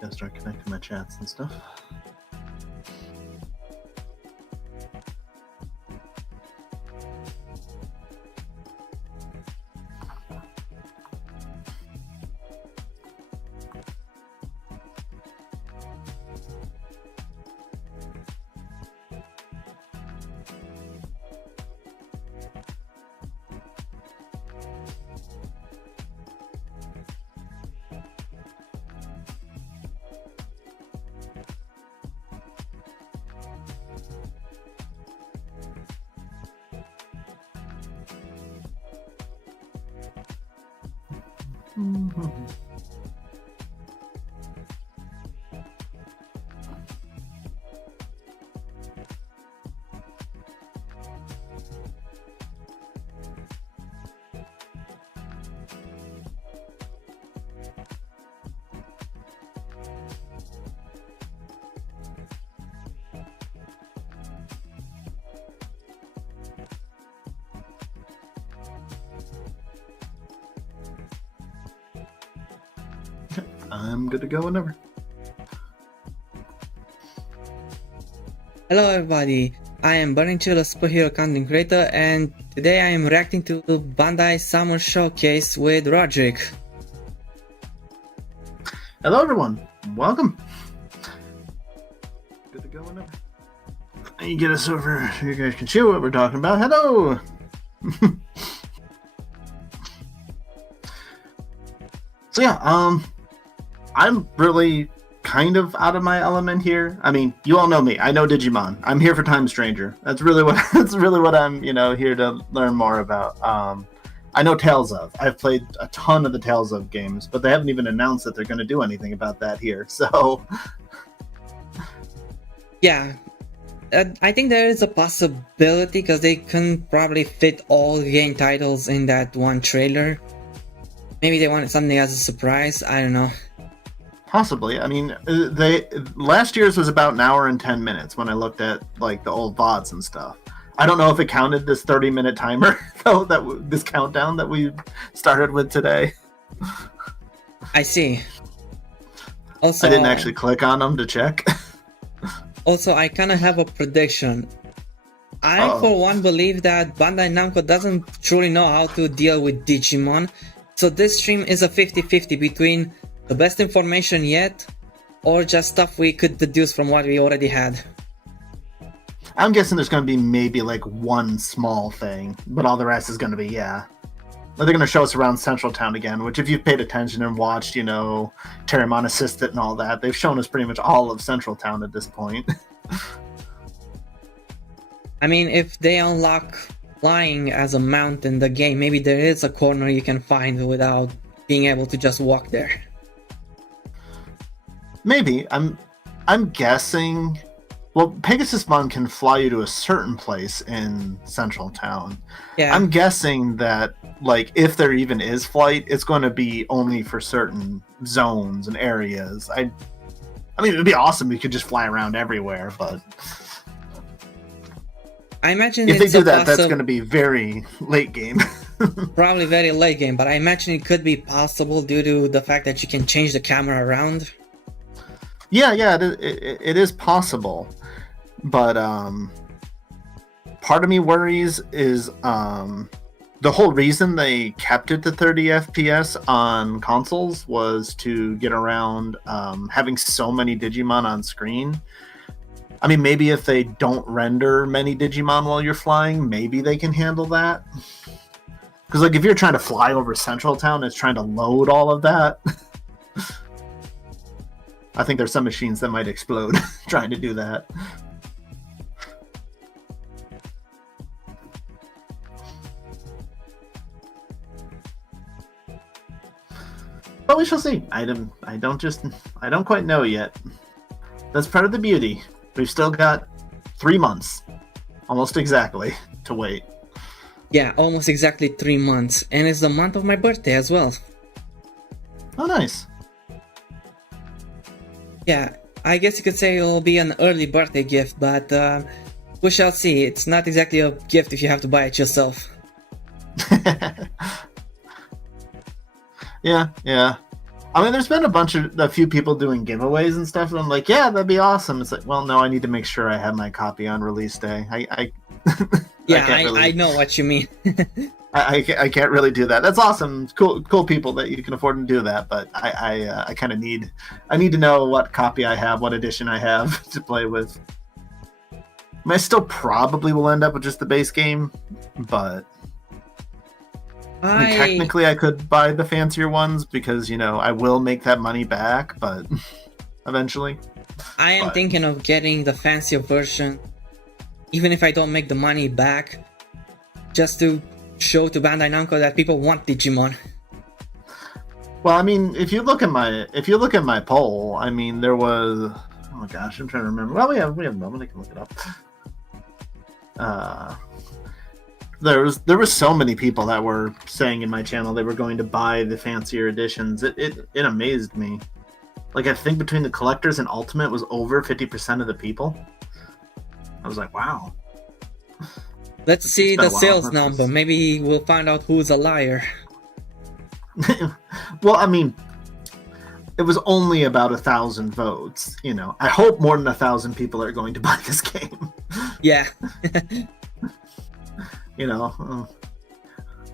Gotta start connecting my chats and stuff. I'm good to go whenever. Hello everybody, I am Burning a superhero content creator, and today I am reacting to Bandai Summer Showcase with Roderick. Hello everyone, welcome. Good to go whenever. You get us over, you guys can see what we're talking about. Hello! So yeah, I'm really kind of out of my element here. I mean, you all know me. I know Digimon. I'm here for Time Stranger. That's really what I'm, here to learn more about. I know Tales of. I've played a ton of the Tales of games, but they haven't even announced that they're going to do anything about that here. So, yeah, I think there is a possibility because they can probably fit all game titles in that one trailer. Maybe they wanted something as a surprise. I don't know. Possibly. I mean, last year's was about an hour and 10 minutes when I looked at like the old VODs and stuff. I don't know if it counted this 30-minute timer though, this countdown that we started with today. I see. Also, I didn't actually click on them to check. Also, I kind of have a prediction. I, for one, believe that Bandai Namco doesn't truly know how to deal with Digimon. So this stream is a 50-50 between the best information yet, or just stuff we could deduce from what we already had. I'm guessing there's going to be maybe like one small thing, but all the rest is going to be, yeah. They're going to show us around Central Town again, which if you've paid attention and watched, Terramon Assistant and all that, they've shown us pretty much all of Central Town at this point. I mean, if they unlock flying as a mount in the game, maybe there is a corner you can find without being able to just walk there. Maybe. I'm guessing. Well, Pegasusmon can fly you to a certain place in Central Town. Yeah. I'm guessing that, like, if there even is flight, it's going to be only for certain zones and areas. I mean, it'd be awesome if you could just fly around everywhere, but I imagine if they do that, that's going to be very late game. Probably very late game, but I imagine it could be possible due to the fact that you can change the camera around. Yeah, it is possible, but part of me worries is the whole reason they kept it to 30 FPS on consoles was to get around having so many Digimon on screen. I mean, maybe if they don't render many Digimon while you're flying, maybe they can handle that. Because, like, if you're trying to fly over Central Town, it's trying to load all of that. I think there's some machines that might explode trying to do that. But we shall see. I don't quite know yet. That's part of the beauty. We've still got 3 months, almost exactly, to wait. Yeah, almost exactly 3 months, and it's the month of my birthday as well. Oh, nice. Yeah, I guess you could say it will be an early birthday gift, but we shall see. It's not exactly a gift if you have to buy it yourself. Yeah. I mean, there's been a few people doing giveaways and stuff, and I'm like, yeah, that'd be awesome. It's like, well, no, I need to make sure I have my copy on release day. Yeah, I I know what you mean. I can't really do that. That's awesome. It's cool people that you can afford to do that, but I kind of need to know what copy I have, what edition I have to play with. I mean, I still probably will end up with just the base game, but I mean, technically I could buy the fancier ones because, I will make that money back, but eventually. I am thinking of getting the fancier version, even if I don't make the money back, just to show to Bandai Namco that people want Digimon. Well, I mean, if you look at my poll, I mean, there was, oh my gosh, I'm trying to remember. Well, we have a moment, I can look it up. There was so many people that were saying in my channel they were going to buy the fancier editions. It amazed me. Like, I think between the collectors and Ultimate was over 50% of the people. I was like, wow. Let's see the sales number. Maybe we'll find out who's a liar. Well, I mean, it was only about 1,000 votes. I hope more than 1,000 people are going to buy this game. Yeah.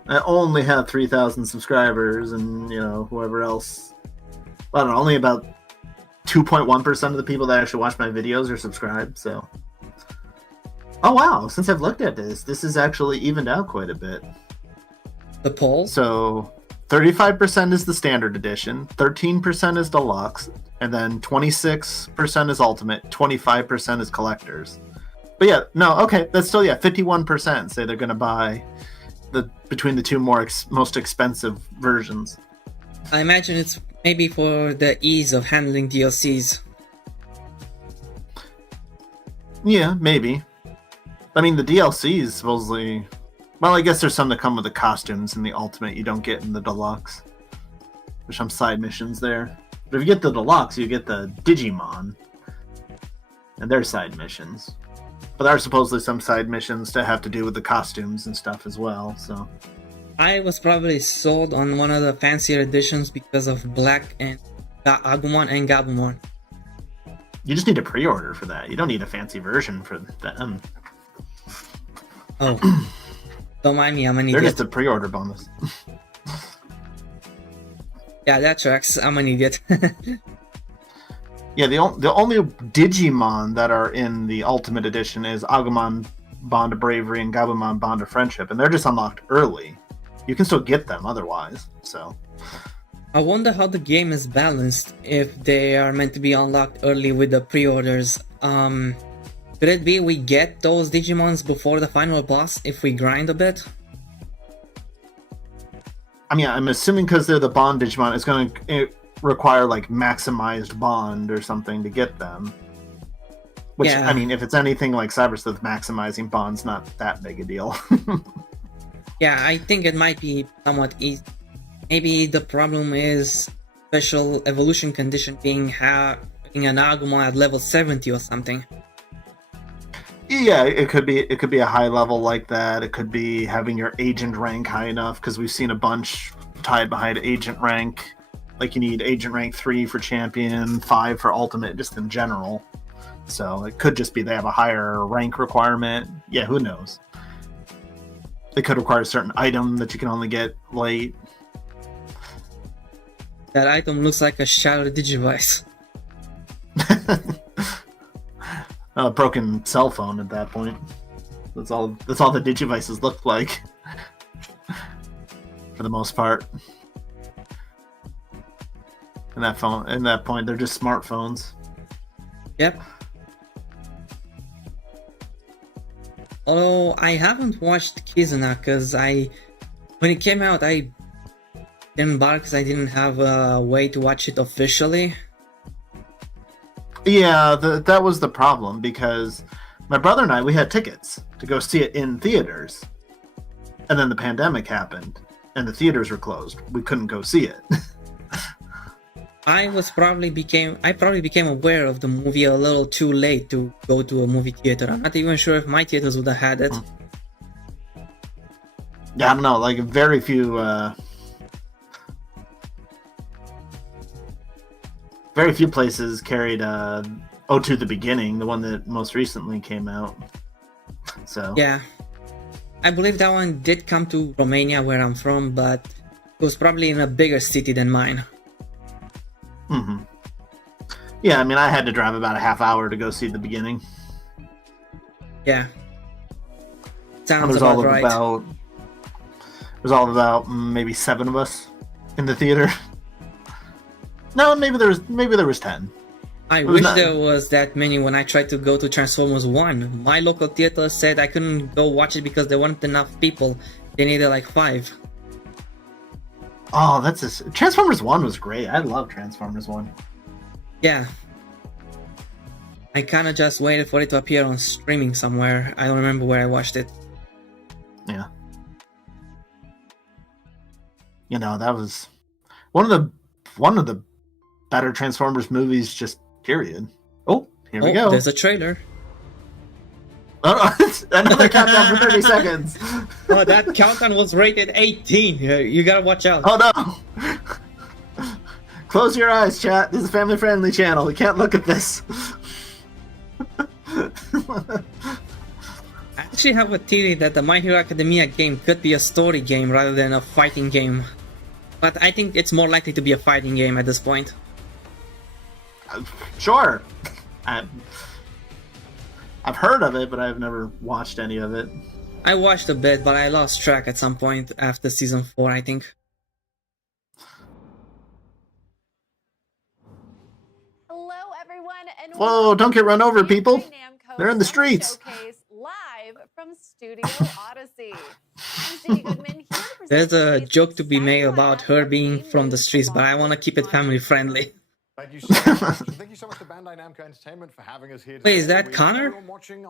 I only have 3,000 subscribers, and whoever else. I don't know, only about 2.1% of the people that actually watch my videos are subscribed. So, oh wow! Since I've looked at this is actually evened out quite a bit. The poll. So, 35% is the standard edition, 13% is deluxe, and then 26% is ultimate, 25% is collectors. But yeah, no, okay, that's still 51% say they're going to buy between the two most expensive versions. I imagine it's maybe for the ease of handling DLCs. Yeah, maybe. I mean, the DLCs supposedly. Well, I guess there's some that come with the costumes in the ultimate you don't get in the deluxe. There's some side missions there. But if you get the deluxe, you get the Digimon and their side missions. But there are supposedly some side missions that have to do with the costumes and stuff as well, so. I was probably sold on one of the fancier editions because of Black and Agumon and Gabumon. You just need a pre-order for that. You don't need a fancy version for them. Oh. Don't mind me, I'm an idiot. They're just a pre-order bonus. Yeah, that tracks. I'm an idiot. Yeah, the only Digimon that are in the Ultimate Edition is Agumon Bond of Bravery and Gabumon Bond of Friendship, and they're just unlocked early. You can still get them otherwise, so. I wonder how the game is balanced if they are meant to be unlocked early with the pre-orders. Could it be we get those Digimons before the final boss if we grind a bit? I mean, I'm assuming because they're the Bond Digimon, it's going to require like maximized Bond or something to get them. Which, yeah. I mean, if it's anything like Cybersleuth, maximizing Bond's not that big a deal. Yeah, I think it might be somewhat easy. Maybe the problem is special evolution condition being having an Agumon at level 70 or something. Yeah, it could be a high level like that. It could be having your agent rank high enough, because we've seen a bunch tied behind agent rank. Like you need agent rank 3 for champion, 5 for ultimate, just in general. So it could just be they have a higher rank requirement. Yeah, who knows? They could require a certain item that you can only get late. That item looks like a shattered Digivice. A broken cell phone at that point. That's all the Digivices look like. For the most part. In that point, they're just smartphones. Yep. Although I haven't watched Kizuna because when it came out, I didn't buy it because I didn't have a way to watch it officially. Yeah, that was the problem, because my brother and I, we had tickets to go see it in theaters. And then the pandemic happened, and the theaters were closed. We couldn't go see it. I probably became aware of the movie a little too late to go to a movie theater. I'm not even sure if my theaters would have had it. Yeah, I don't know, like very few Very few places carried O2 The Beginning, the one that most recently came out. So Yeah. I believe that one did come to Romania, where I'm from, but it was probably in a bigger city than mine. Mm-hmm. Yeah, I mean, I had to drive about a half hour to go see The Beginning. Yeah. Sounds about right. There's all about maybe 7 of us in the theater. No, maybe there was 10. I wish there was that many when I tried to go to Transformers 1. My local theater said I couldn't go watch it because there weren't enough people. They needed like 5. Oh, Transformers 1 was great. I love Transformers 1. Yeah. I kinda just waited for it to appear on streaming somewhere. I don't remember where I watched it. Yeah. You know, that was one of the better Transformers movies, just period. Oh, here we go. There's a trailer. Oh, another countdown for 30 seconds. Oh, that countdown was rated 18. You gotta watch out. Oh no. Close your eyes, chat. This is a family-friendly channel. We can't look at this. I actually have a theory that the My Hero Academia game could be a story game rather than a fighting game. But I think it's more likely to be a fighting game at this point. Sure. I've heard of it, but I've never watched any of it. I watched a bit, but I lost track at some point after Season 4, I think. Hello, everyone, and whoa, don't get run over, people. They're in the streets. Live from Studio Odyssey. I'm Sadie Goodman, here to present There's a today's joke to be made exciting about lineup her of being game from the news streets, but I along want to with keep it family friendly. Thank you so much. Thank you so much to Bandai Namco Entertainment for having us here. Wait, is that Connor?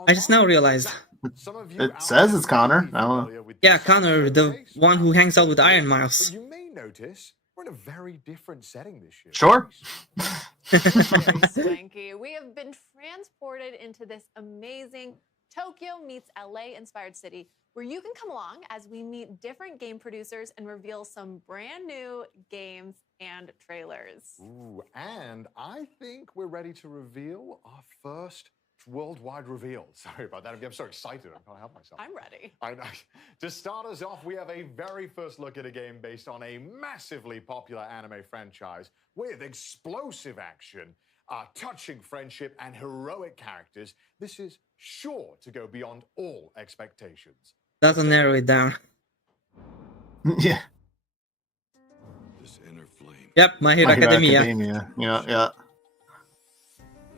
I just now realized. It says it's Connor. I don't know. Yeah, Connor, the one who hangs out with Iron Mouse. You may notice we're in a very different setting this year. Sure. Very swanky. We have been transported into this amazing Tokyo meets LA inspired city where you can come along as we meet different game producers and reveal some brand new games and trailers. Ooh, and I think we're ready to reveal our first worldwide reveal. Sorry about that. I'm so excited. I can't help myself. I'm ready. To start us off, we have a very first look at a game based on a massively popular anime franchise with explosive action, touching friendship, and heroic characters. This is sure to go beyond all expectations. Doesn't narrow it down. Yeah. This inner flame. Yep, My Hero Academia. Yeah.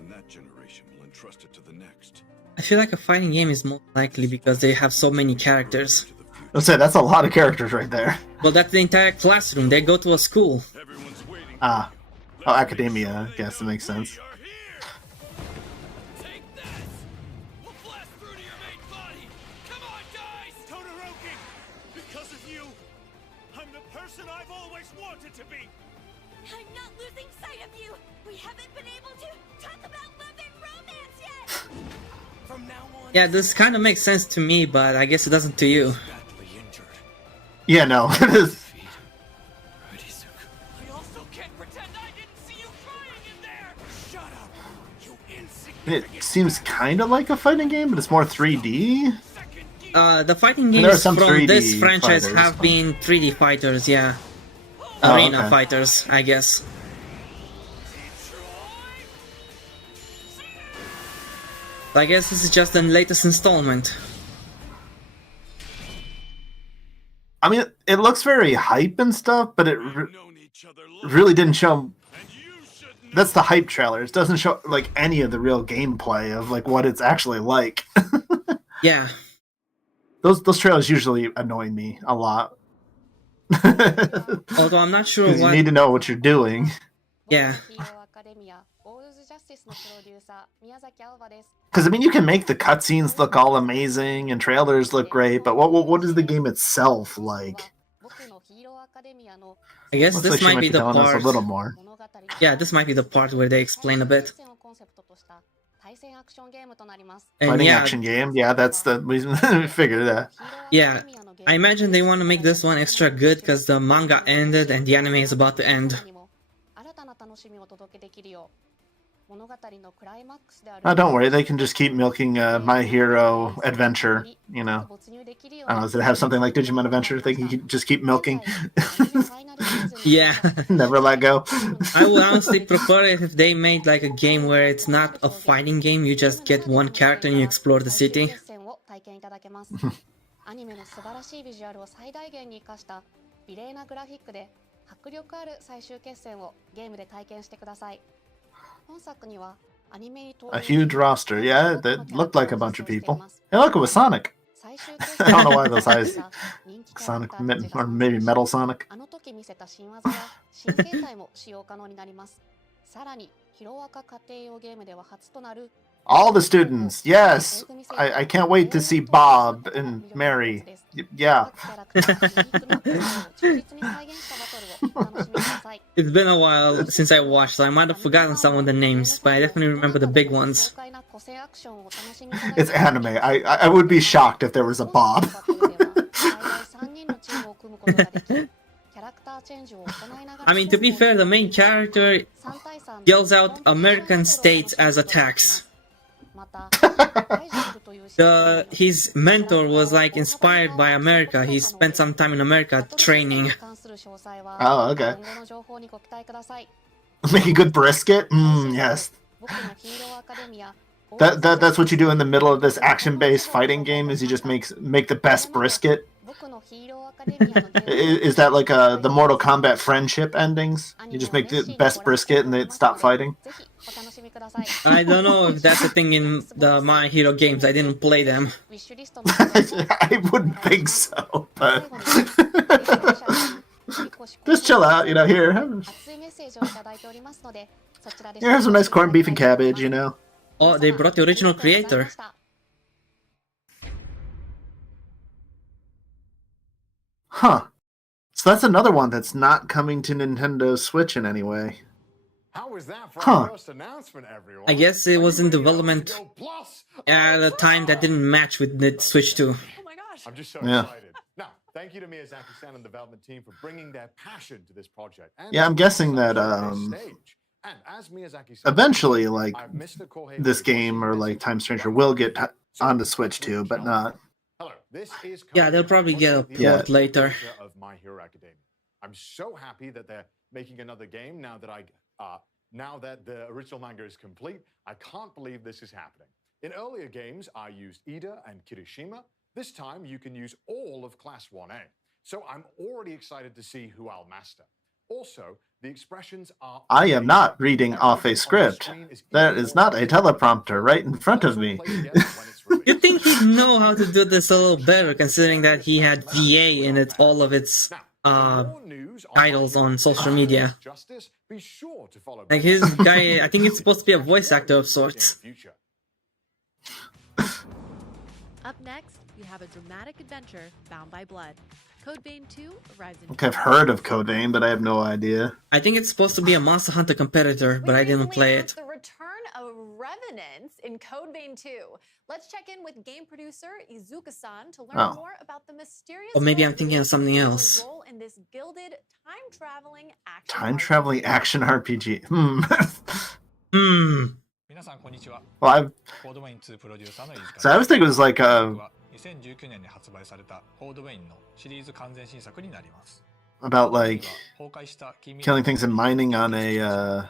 And that generation will entrust it to the next. I feel like a fighting game is more likely because they have so many characters. I'll say that's a lot of characters right there. Well, that's the entire classroom. They go to a school. Oh, Academia. I guess it makes sense. I'm not losing sight of you! We haven't been able to talk about love and romance yet! From now on, Yeah, this kind of makes sense to me, but I guess it doesn't to you. Yeah, no. It is. I also can't pretend I didn't see you crying in there! Shut up, you insignificant... It seems kind of like a fighting game, but it's more 3D. The fighting games from 3D this franchise fighters. have been 3D fighters, yeah. Oh, Arena okay. fighters, I guess. So I guess this is just the latest installment. I mean, it looks very hype and stuff, but it really didn't show. That's the hype trailer. It doesn't show like any of the real gameplay of like what it's actually like. Yeah. Those trailers usually annoy me a lot. Although I'm not sure Because you what... need to know what you're doing. Yeah. Because I mean, you can make the cutscenes look all amazing and trailers look great, but what is the game itself like? I guess Looks this like she might be the telling us part... a little more. Yeah, this might be the part where they explain a bit. And Fighting yeah, action game, yeah, that's the reason. We figured that. yeah, I imagine they want to make this one extra good because the manga ended and the anime is about to end. Oh, don't worry, they can just keep milking My Hero Adventure, you know. I don't know, does it have something like Digimon Adventure? They can just keep milking. Yeah. Never let go. I would honestly prefer it if they made like a game where it's not a fighting game, you just get one character and you explore the city. アニメの素晴らしいビジュアルを最大限に生かした美麗なグラフィックで迫力ある最終決戦をゲームで体験してください。本作にはアニメに登 A 場 huge roster, yeah, that looked like a bunch of people. Hey, look, it was Sonic. 最終 I don't know why those eyes. 人気キャラ Sonic, クターたちが or maybe Metal Sonic. あの時見せた新技や新形態も使用可能になります。さらにヒロアカ家庭用ゲームでは初となる All the students, yes. I can't wait to see Bob and Mary. Yeah. It's been a while since I watched, so I might have forgotten some of the names, but I definitely remember the big ones. It's anime. I would be shocked if there was a Bob. I mean, to be fair, the main character yells out American states as attacks. His mentor was like inspired by America. He spent some time in America training. Oh, okay. Make a good brisket? Yes. That's what you do in the middle of this action-based fighting game, is you just make the best brisket? Is that like the Mortal Kombat friendship endings? You just make the best brisket and they stop fighting? I don't know if that's a thing in the My Hero games. I didn't play them. I wouldn't think so, but just chill out, you know. Here, have some nice corned beef and cabbage, you know. Oh, they brought the original creator. Huh. So that's another one that's not coming to Nintendo Switch in any way. How was that for Huh. our first announcement, everyone? I guess it was in development Go Plus. at a time that didn't match with the Switch 2. Oh my gosh. I'm just so Yeah. excited. Now, thank you to Miyazaki-san and the development team for bringing their passion to this project. And Yeah, I'm guessing that stage. And as Miyazaki-san, eventually, like, I've missed the Kohei this Horikoshi game or like visit. Time Stranger will get on the Switch too, but not. Hello, this is Yeah, they'll probably get a the port later. Of My Hero Academia. I'm so happy that they're making another game now that the original manga is complete. I can't believe this is happening. In earlier games, I used Ida and Kirishima. This time, you can use all of Class 1A. So I'm already excited to see who I'll master. Also, the expressions are... I am not reading off a script. That is not a teleprompter right in front of me. You'd think he'd know how to do this a little better, considering that he had VA in it, all of its titles on social media. Like his guy, I think he's supposed to be a voice actor of sorts. Up next, we have a dramatic adventure bound by blood. Code Vein 2 arrives in... Okay, I've heard of Code Vein, but I have no idea. I think it's supposed to be a Monster Hunter competitor, but I didn't play it. The return of Revenants in Code Vein 2. Let's check in with game producer Izuka-san to learn more about the mysterious... Or maybe I'm thinking of something else. ...role in this gilded time-traveling action... Time-traveling action RPG. Well, so I was thinking it was like 2019年に発売されたコードウェインのシリーズ完全新作になります。 about like killing things and mining on a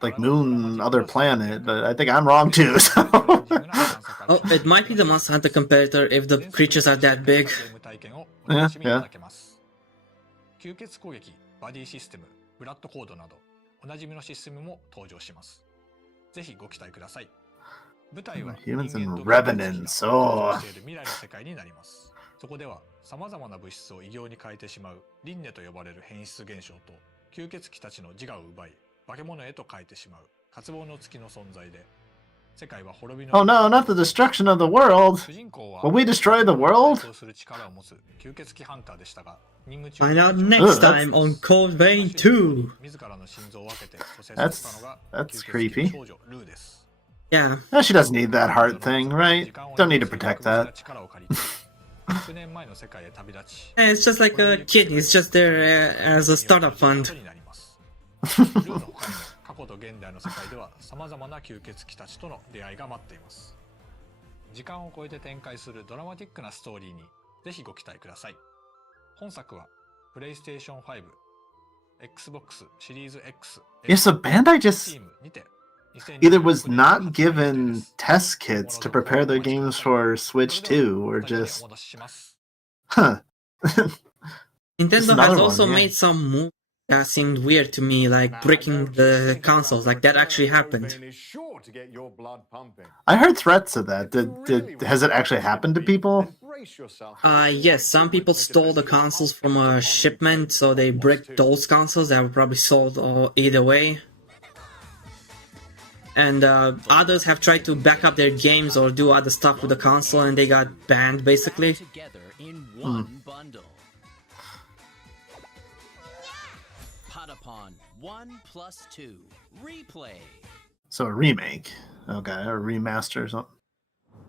like moon, other planet, but I think I'm wrong too. So. Oh, it might be the Monster Hunter competitor if the creatures are that big. Yeah, yeah. 吸血攻撃、バディシステム、ブラッドコードなどおなじみのシステムも登場します。ぜひご期待ください。舞台は Humans and Revenants. Oh. 未来の世界になります。そこでは様々な物質を異形に変えてしまう輪廻と呼ばれる変質現象と吸血鬼たちの自我を奪い化け物へと変えてしまう渇望の月の存在で世界は滅びの Oh no, not the destruction of the world. 主人公は Will we destroy the world? する力を持つ吸血鬼ハンターでしたが任務中 Find out next time on Code Vein 2. 自らの心臓を分けて蘇生させたのが That's creepy. 少女ルーです。 Yeah. No, she doesn't need that heart thing, right? Don't need to protect that. It's just like a kid, he's just there as a startup fund. ルーの他にも過去と現代の世界では様々な吸血鬼たちとの出会いが待っています。時間を超えて展開するドラマティックなストーリーにぜひご期待ください。本作は PlayStation 5、Xbox シリーズ X、Yeah, so Bandai just Steam にて either was not given test kits to prepare their games for Switch 2, or just, huh. Nintendo another has also one, yeah. made some moves that seemed weird to me, like breaking the consoles. Like that actually happened. Is sure to get your blood pumping. I heard threats of that. Has it actually happened to people? Then brace yourself. Yes, some people stole the consoles from a shipment, so they bricked those consoles that were probably sold either way. And others have tried to back up their games or do other stuff with the console, and they got banned basically. Together in one bundle. Patapon 1+2 replay. So a remake, okay, or a remaster or something.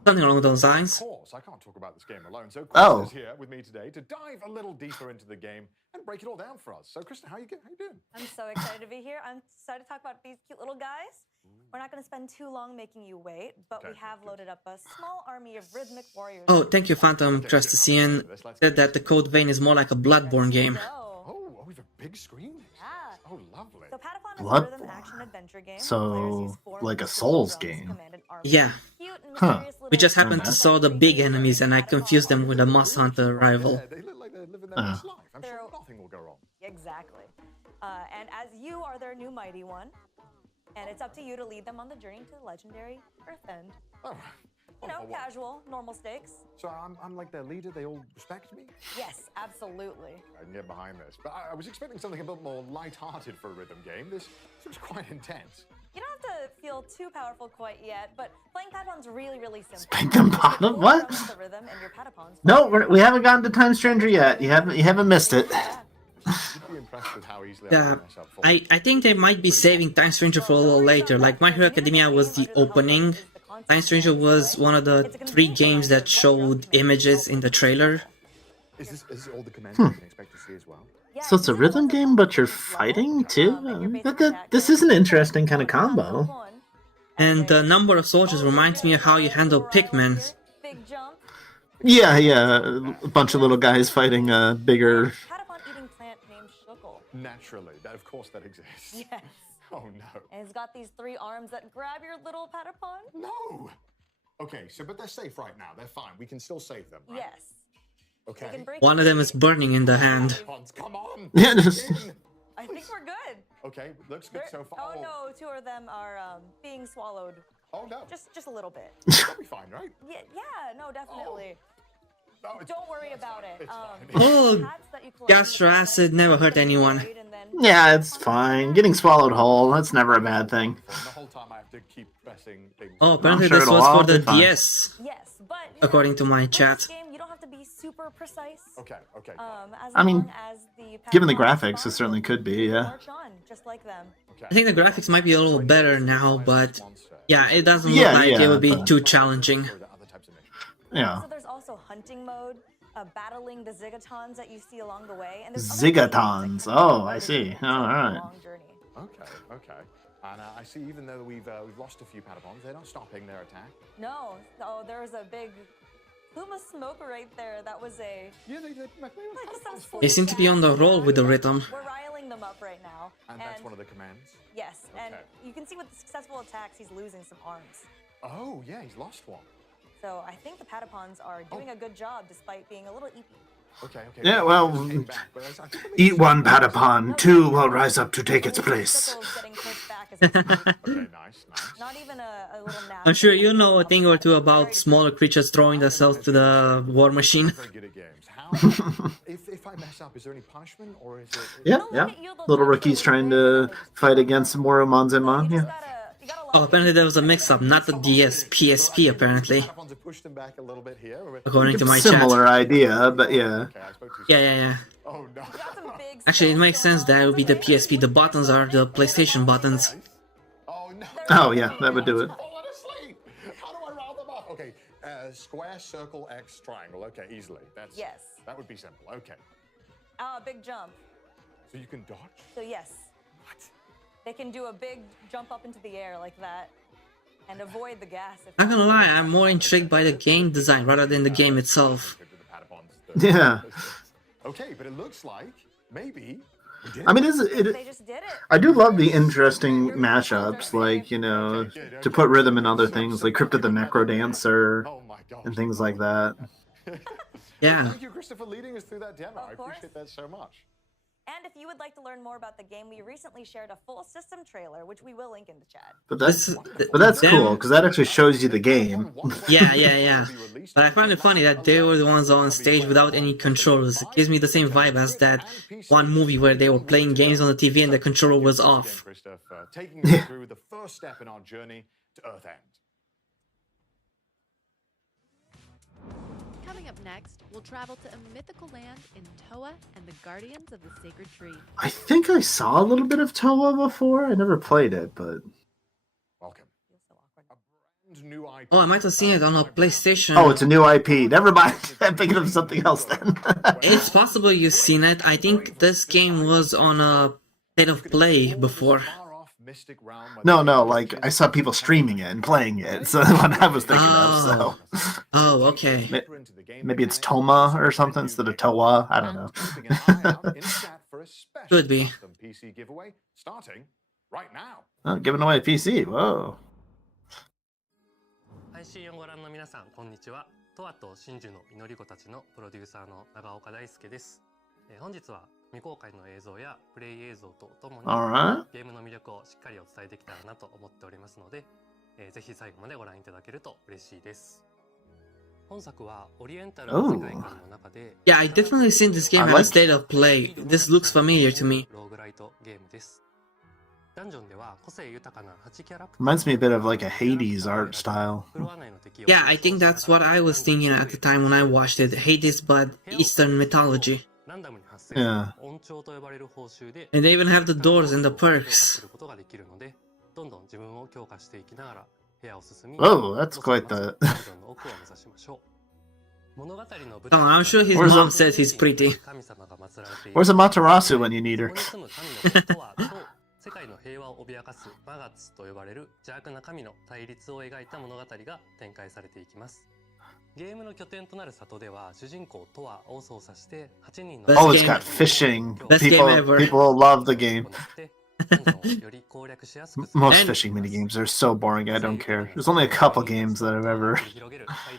Something along those lines. Of course, I can't talk about this game alone. So Oh. Kristen is here with me today to dive a little deeper into the game and break it all down for us. So Kristen, how you doing? I'm so excited to be here. I'm excited to talk about these cute little guys. We're not going to spend too long making you wait, but we have loaded up a small army of rhythmic warriors. Oh, thank you, Phantom Trustician. Said that the Code Vein is more like a Bloodborne game. Oh, we have a big screen? Yeah. Oh, lovely. So Patapon is a Bloodborne. rhythm action adventure game. So, Players use four like a musical Souls drums game. command an army. Yeah. Cute and Huh. mysterious We little just happened to Okay. saw the big enemies and I confused them with a Moss Hunter rival. Yeah, they look like they're living their best life. I'm sure They're- nothing will go wrong. Exactly. And as you are their new mighty one, and it's up to you to lead them on the journey to the legendary Earthend. Oh, You know, for what? casual, normal stakes. So I'm like their leader. They all respect me. Yes, absolutely. I can get behind this. But I was expecting something a bit more light-hearted for a rhythm game. This seems quite intense. You don't have to feel too powerful quite yet, but playing Patapon's really, really simple. Spank them Just bottom? get four What? drums with the rhythm and your Patapons No, follow. we haven't gotten to Time Stranger yet. You haven't missed it. You'd be impressed with how easily I Yeah, can mess up for I think they might be saving Time Stranger for a little later. Like My Hero Academia was the opening. Time Stranger was one of the 3 games that showed images in the trailer. Is this all the commands you can expect to see as well? Yeah, So it's a you rhythm also game, but you're level, fighting too? and your basic That attack this goes is an from interesting kind of 4 to combo. 1. And the number of soldiers reminds me of how you handle Pikmin. Big jump. Yeah, a bunch of little guys fighting a bigger. Patapon eating plant named Shuckle. Naturally, of course that exists. Yes. Oh no. And it's got these 3 arms that grab your little Patapon. No. Okay, but they're safe right now. They're fine. We can still save them. Right? Yes. Okay. They can break One of them is burning in the hand. Come on. Yeah, just- In. I think we're good. Okay, looks good so far. Oh no, 2 of them are being swallowed. Oh no. Just a little bit. That'll be fine, right? Yeah, no, definitely. No, it's- Don't worry that's about fine. it. It's fine. Oh, the hats that you collect in the gastro forest, acid never hurt they're anyone. buried and then- Yeah, it's fine. Getting swallowed whole, that's never a bad thing. The whole time I have to keep pressing things. Oh, apparently sure this it'll was all for the be fine. DS, Yes, but according to my with chat. this game, you don't have to be super precise. Okay. As I mean, long as the given the Patapon graphics, responds, it certainly could be, you yeah. March on, just like them. Okay. I think the graphics might be a little better now, but yeah, it doesn't Yeah, look like it yeah, would be but- too challenging. Or the other types of missions. Yeah. So there's also hunting mode, battling the Zigatons that you see along the way, and there's other games that Zigatons. can Oh, help I you see. take All a right. long journey. Okay. And I see even though we've lost a few Patapons, they're not stopping their attack. No, there's a big plume of smoke right there. That was a. Yeah, they They seem to be on the roll with the rhythm. We're riling them up right now. And that's one of the commands? Yes, and Okay. you can see with the successful attacks, he's losing some arms. Oh, yeah, he's lost one. So I think the Patapons are doing a good job despite being a little eepy. Okay. Yeah, well, Came back, but I think it Eat makes one sense. Patapon, 2 will rise up to take its place. Sickles getting pushed back as it's Okay, nice. not even a little nap. I'm sure you know a thing or two about smaller creatures throwing themselves to the war machine. Very good at games. How? if I mess up, is there any punishment or is it? Yeah. Little rookies trying to fight against Moro Manzenman, yeah. Oh, apparently there was a mix-up, not the DS, PSP apparently, Patapons have pushed him back a little bit here. according to my chat. Similar idea, but yeah. Okay, I spoke too Yeah. Oh no. Actually, it makes sense that it would be the PSP. The buttons are the PlayStation buttons. Oh no. Oh, yeah, that would do it. Fallen asleep. How do I round them up? Okay, square, circle, X, triangle. Okay, easily. Yes. That would be simple. Okay. Big jump. So you can dodge? So yes. What? They can do a big jump up into the air like that and avoid the gas. Not gonna lie, I'm more intrigued by the game design rather than the game itself. Yeah. Okay, but it looks like maybe. I mean, They just did it. I do love the interesting mashups, like, you know, to put rhythm in other things, like Crypto the Necro Dancer and things like that. Yeah. Thank you, Christopher, leading us through that demo. I appreciate that so much. And if you would like to learn more about the game, we recently shared a full system trailer, which we will link in the chat. But that's cool, because that actually shows you the game. Yeah. But I find it funny that they were the ones on stage without any controllers. It gives me the same vibe as that one movie where they were playing games on the TV and the controller was off. Taking us through the first step in our journey to Earth-End. Coming up next, we'll travel to a mythical land in Toa and the Guardians of the Sacred Tree. I think I saw a little bit of Toa before. I never played it, but... Welcome. New IP. Oh, I might have seen it on a PlayStation. Oh, it's a new IP. Never mind. I'm thinking of something else then. It's possible you've seen it. I think this game was on a State of Play before. No, like, I saw people streaming it and playing it. So that's what I was thinking of, so... Oh, okay. Maybe it's Toma or something instead of Toa. I don't know. Could be. PC giveaway starting right now. Oh, giving away a PC. Whoa. 配信をご覧の皆さん、こんにちは。トアと真珠の祈り子たちのプロデューサーの長岡大輔です。本日は未公開の映像やプレイ映像とともに Alright. ゲームの魅力をしっかりお伝えできたらなと思っておりますので、ぜひ最後までご覧いただけると嬉しいです。本作はオリエンタルの世界観の中で Yeah, I definitely seen this game at a State of Play. This looks familiar to me. ローグライトゲームです。ダンジョンでは個性豊かな8キャラクター Reminds me a bit of like a Hades art style. Yeah, I think that's what I was thinking at the time when I watched it. Hades, but Eastern mythology. Yeah. And they even have the doors and the perks. Oh, that's quite the... Oh, I'm sure his mom says he's pretty. Where's Amaterasu when you need her? 世界の平和を脅かすマガッツと呼ばれる邪悪な神の対立を描いた物語が展開されていきます。ゲームの拠点となる里では主人公トワを操作して8人の Oh, it's got fishing. People love the game. Most fishing minigames are so boring, I don't care. There's only a couple games that I've ever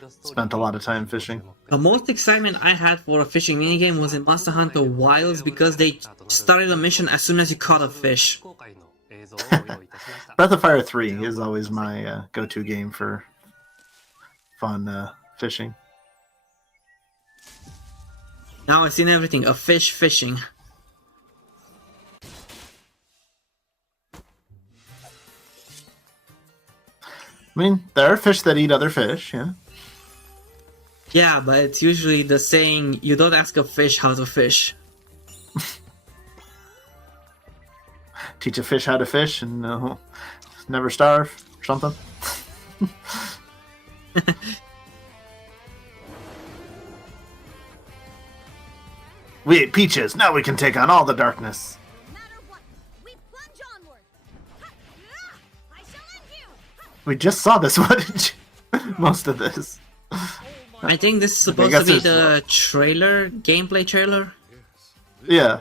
spent a lot of time fishing. The most excitement I had for a fishing minigame was in Monster Hunter Wilds because they started a mission as soon as you caught a fish. Breath of Fire 3 is always my go-to game for fun fishing. Now I've seen everything, a fish fishing. I mean, there are fish that eat other fish, yeah. Yeah, but it's usually the saying, you don't ask a fish how to fish. Teach a fish how to fish and never starve or something. We ate peaches, now we can take on all the darkness. We just saw this footage. Most of this. I think this is supposed to be the trailer, gameplay trailer. Yeah.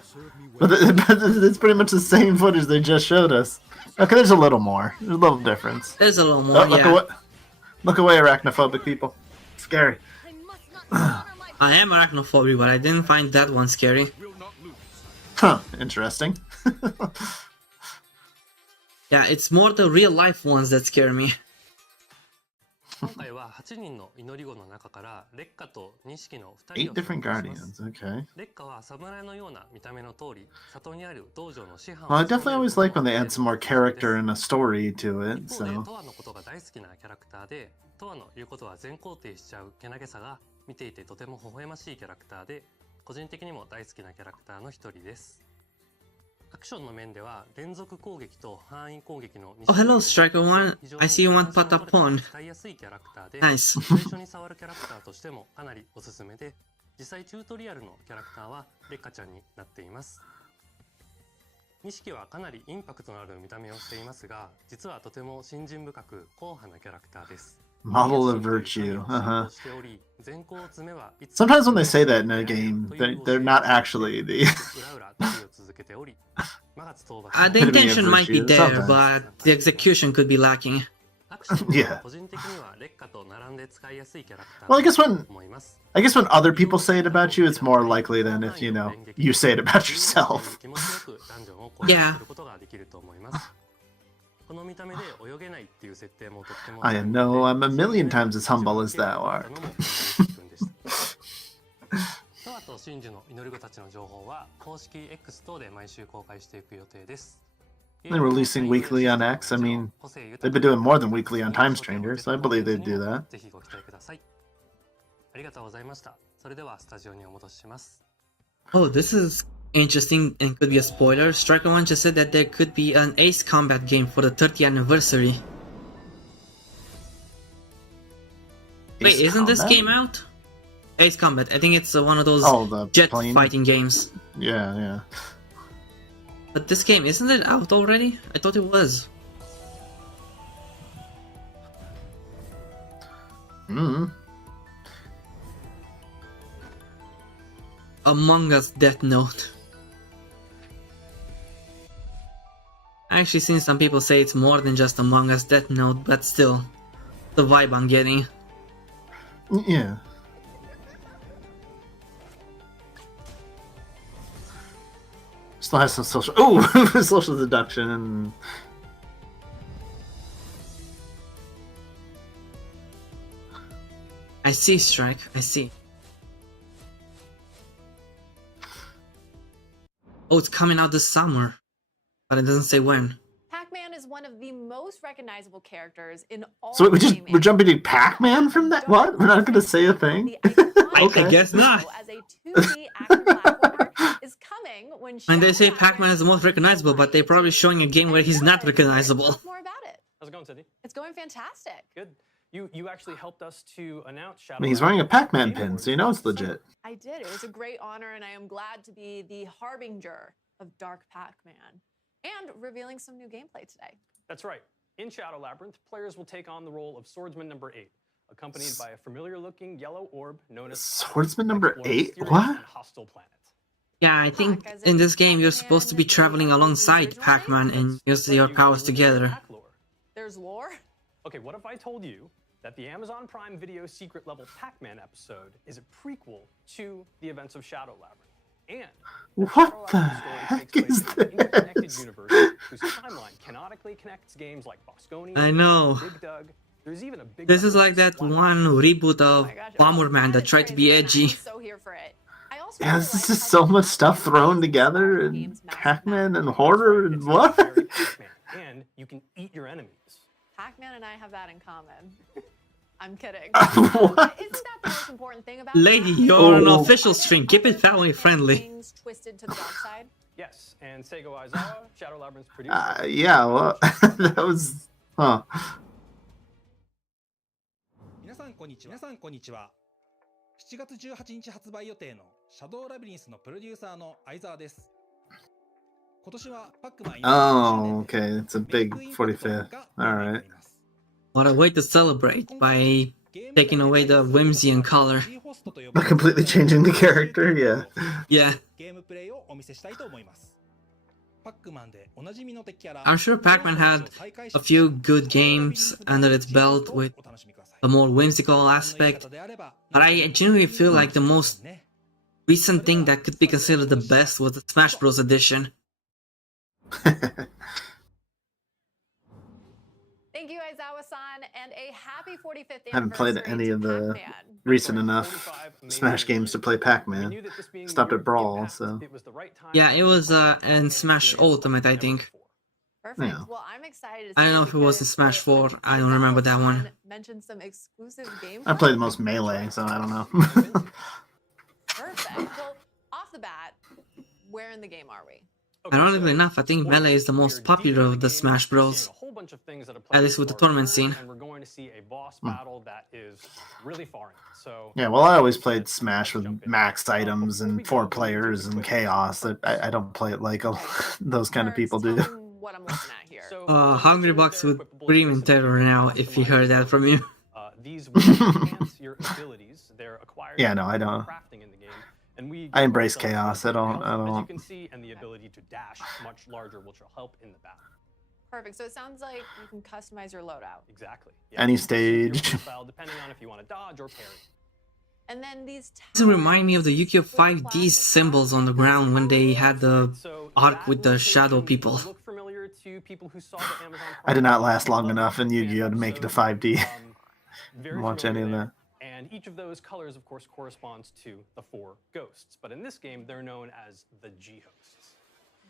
But it's pretty much the same footage they just showed us. Okay, there's a little more. There's a little difference. There's a little more, yeah. Look away, arachnophobic people. Scary. I am arachnophobic, but I didn't find that one scary. Huh, interesting. Yeah, it's more the real life ones that scare me. 今回は8人の祈り子の中から烈火と錦の2人を 8 different guardians, okay. 烈火は侍のような見た目の通り、里にある道場の師範 Well, I definitely always like when they add some more character and a story to it, 一方で so... トアのことが大好きなキャラクターで、トアの言うことは全肯定しちゃうけなげさが見ていてとても微笑ましいキャラクターで、個人的にも大好きなキャラクターの一人です。 アクションの面では連続攻撃と範囲攻撃の Oh, hello, Striker One. I see you want Patapon. 使いやすいキャラクターで Nice. 最初に触るキャラクターとしてもかなりおすすめで、実際チュートリアルのキャラクターはレッカちゃんになっています。錦はかなりインパクトのある見た目をしていますが、実はとても信心深く硬派なキャラクターです。Model of virtue. Sometimes when they say that in a game, they're not actually the. The intention might be there, but the execution could be lacking. Yeah. Well, I guess when other people say it about you, it's more likely than if you say it about yourself. Yeah. I know I'm a million times as humble as thou art. They're releasing weekly on X. I mean, they've been doing more than weekly on Time Stranger, so I believe they'd do that. Oh, this is interesting and could be a spoiler. Striker One just said that there could be an Ace Combat game for the 30th anniversary. Wait, Ace isn't this Combat? game out? Ace Combat. I think it's one of those jet fighting games. Yeah. But this game, isn't it out already? I thought it was. Among Us Death Note. I actually seen some people say it's more than just Among Us Death Note, but still, the vibe I'm getting. Yeah. Still has some social. Oh, social deduction and. I see, Strike. I see. Oh, it's coming out this summer, but it doesn't say when. Pac-Man is one of the most recognizable characters in all. So we're jumping to Pac-Man from that? What? We're not going to say a thing? Okay. I guess not. As a 2D action platformer is coming when And they say Pac-Man is the most recognizable, but they're probably showing a game where he's not recognizable. More about it. How's it going, Cindy? It's going fantastic. Good. You actually helped us to announce Shadow. I mean, he's wearing a Pac-Man pin, so you know it's legit. I did. It was a great honor, and I am glad to be the harbinger of Dark Pac-Man and revealing some new gameplay today. That's right. In Shadow Labyrinth, players will take on the role of Swordsman number 8, accompanied by a familiar-looking yellow orb known as Swordsman number 8? What? Hostile planet. Yeah, I think in this game you're supposed to be traveling alongside Pac-Man and use your powers together. There's lore? Okay, what if I told you that the Amazon Prime Video secret level Pac-Man episode is a prequel to the events of Shadow Labyrinth? And what the heck is this? Interconnected universe whose timeline canonically connects games like Bosconi, I know. Big Doug. There's even a big This is like that one reboot of Bomberman that tried to be edgy. So here for it. Yeah, this is just so much stuff thrown together, and Pac-Man and horror and what? And you can eat your enemies. Pac-Man and I have that in common. I'm kidding. What? Isn't that the most important thing about Lady, Pac-Man? you're on an official stream. Keep it family friendly. Things twisted to the dark side? Yes, and Seigo Aizawa, Shadow Labyrinth's producer. Yeah, well, that was. Huh. 皆さんこんにちは。7月18日発売予定のシャドウラビリンスのプロデューサーの相沢です。今年はパックマン Oh, okay. It's a big 45th. Alright. What a way to celebrate by taking away the whimsy and color. By completely changing the character, yeah. Yeah. I'm sure Pac-Man had a few good games under its belt with a more whimsical aspect, but I genuinely feel like the most recent thing that could be considered the best was the Smash Bros. Edition. Thank you, Aizawa-san, and a happy 45th I haven't played any of the recent enough Smash games to play Pac-Man. Stopped at Brawl, so. Yeah, it was in Smash Ultimate, I think. Perfect. Yeah. Well, I'm excited. I don't know if it was in Smash 4. I don't remember that one. Mentioned some exclusive games. I played the most Melee, so I don't know. Perfect. Well, off the bat, where in the game are we? Ironically enough, I think Melee is the most popular of the Smash Bros. At least with the tournament scene. And we're going to see a boss battle that is really foreign. So yeah, well, I always played Smash with max items and 4 players and chaos. I don't play it like those kind of people do. What I'm looking at here. Hungry Box would scream in terror now if he heard that from you. These will enhance your abilities. They're acquired Yeah, no, I don't. crafting in the game. And we I embrace chaos. I don't. As you can see, and the ability to dash much larger, which will help in the battle. Perfect. So it sounds like you can customize your loadout. Exactly. Any stage. Depending on if you want to dodge or parry. And then these This remind me of the Yu-Gi-Oh 5D symbols on the ground when they had the arc with the shadow people. I did not last long enough in Yu-Gi-Oh to make it to 5D. Watch any of that. And each of those colors, of course, corresponds to the 4 ghosts. But in this game, they're known as the G-hosts.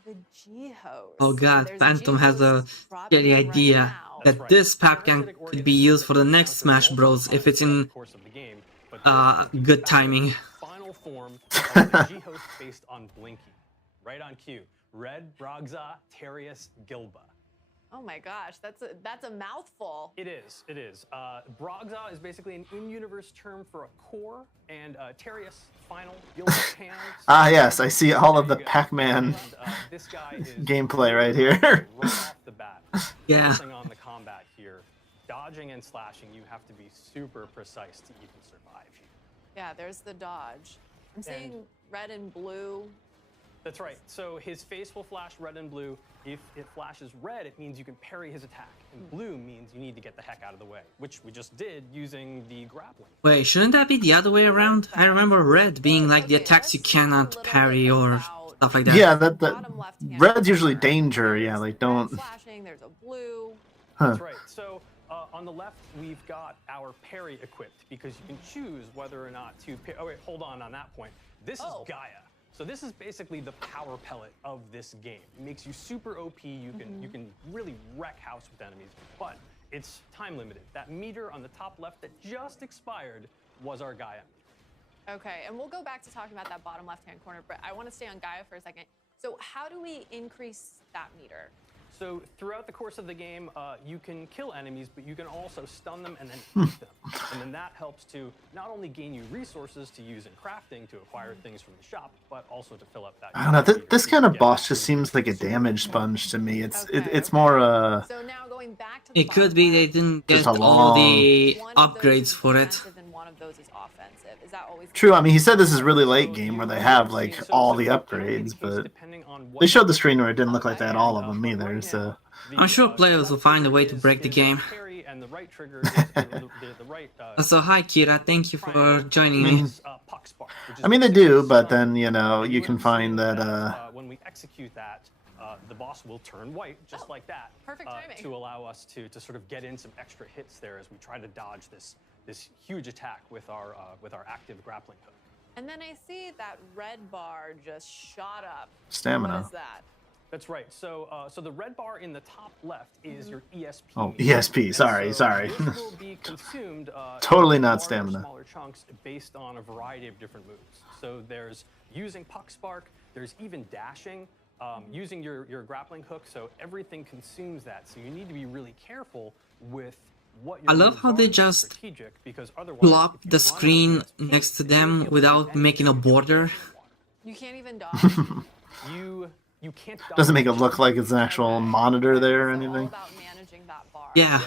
The G-hosts. Oh god, Phantom has a scary idea that this Papcan could be used for the next Smash Bros. If it's in good timing. Final form of the G-host based on Blinky. Right on cue. Red, Brogza, Terius, Gilba. Oh my gosh, that's a mouthful. It is. Brogza is basically an in-universe term for a core, and Terius, final, Gilba, hands. Yes, I see all of the Pac-Man this guy is gameplay right here. right off the bat. Yeah. Focusing on the combat here, dodging and slashing, you have to be super precise to even survive here. Yeah, there's the dodge. I'm seeing red and blue. That's right. So his face will flash red and blue. If it flashes red, it means you can parry his attack. And blue means you need to get the heck out of the way, which we just did using the grappling. Wait, shouldn't that be the other way around? I remember red being like the attacks you cannot parry or stuff like that. Yeah, that red's usually danger. Yeah, like don't. Flashing, there's a blue. That's right. So on the left, we've got our parry equipped because you can choose whether or not to. Oh wait, hold on that point. This is Gaia. So this is basically the power pellet of this game. It makes you super OP. You can really wreck house with enemies, but it's time limited. That meter on the top left that just expired was our Gaia meter. Okay, and we'll go back to talking about that bottom left-hand corner, but I want to stay on Gaia for a second. So how do we increase that meter? So throughout the course of the game, you can kill enemies, but you can also stun them and then eat them. And then that helps to not only gain you resources to use in crafting to acquire things from the shop, but also to fill up that. I don't know. This kind of boss just seems like a damage sponge to me. It's more So now going back to it could be they didn't get all the upgrades for it. and one of those is offensive. Is that always true. I mean, he said this is really late game where they have like all the upgrades, but they showed the screen where it didn't look like they had all of them either. So I'm sure players will find a way to break the game. So hi Kira, thank you for joining me. I mean they do, but then you can find that when we execute that, the boss will turn white just like that. Perfect timing. To allow us to sort of get in some extra hits there as we try to dodge this huge attack with our active grappling hook. And then I see that red bar just shot up. Stamina. What is that? That's right. So the red bar in the top left is your ESP. Oh, meter. ESP. Sorry. This will be consumed totally in not large, stamina. Smaller chunks based on a variety of different moves. So there's using Puck Spark. There's even dashing, using your grappling hook. So everything consumes that. So you need to be really careful with what I love how they just plop the screen next to them without making a border. You can't even dodge. You can't dodge. Doesn't make it look like it's an actual monitor there or anything. About managing that bar. Yeah.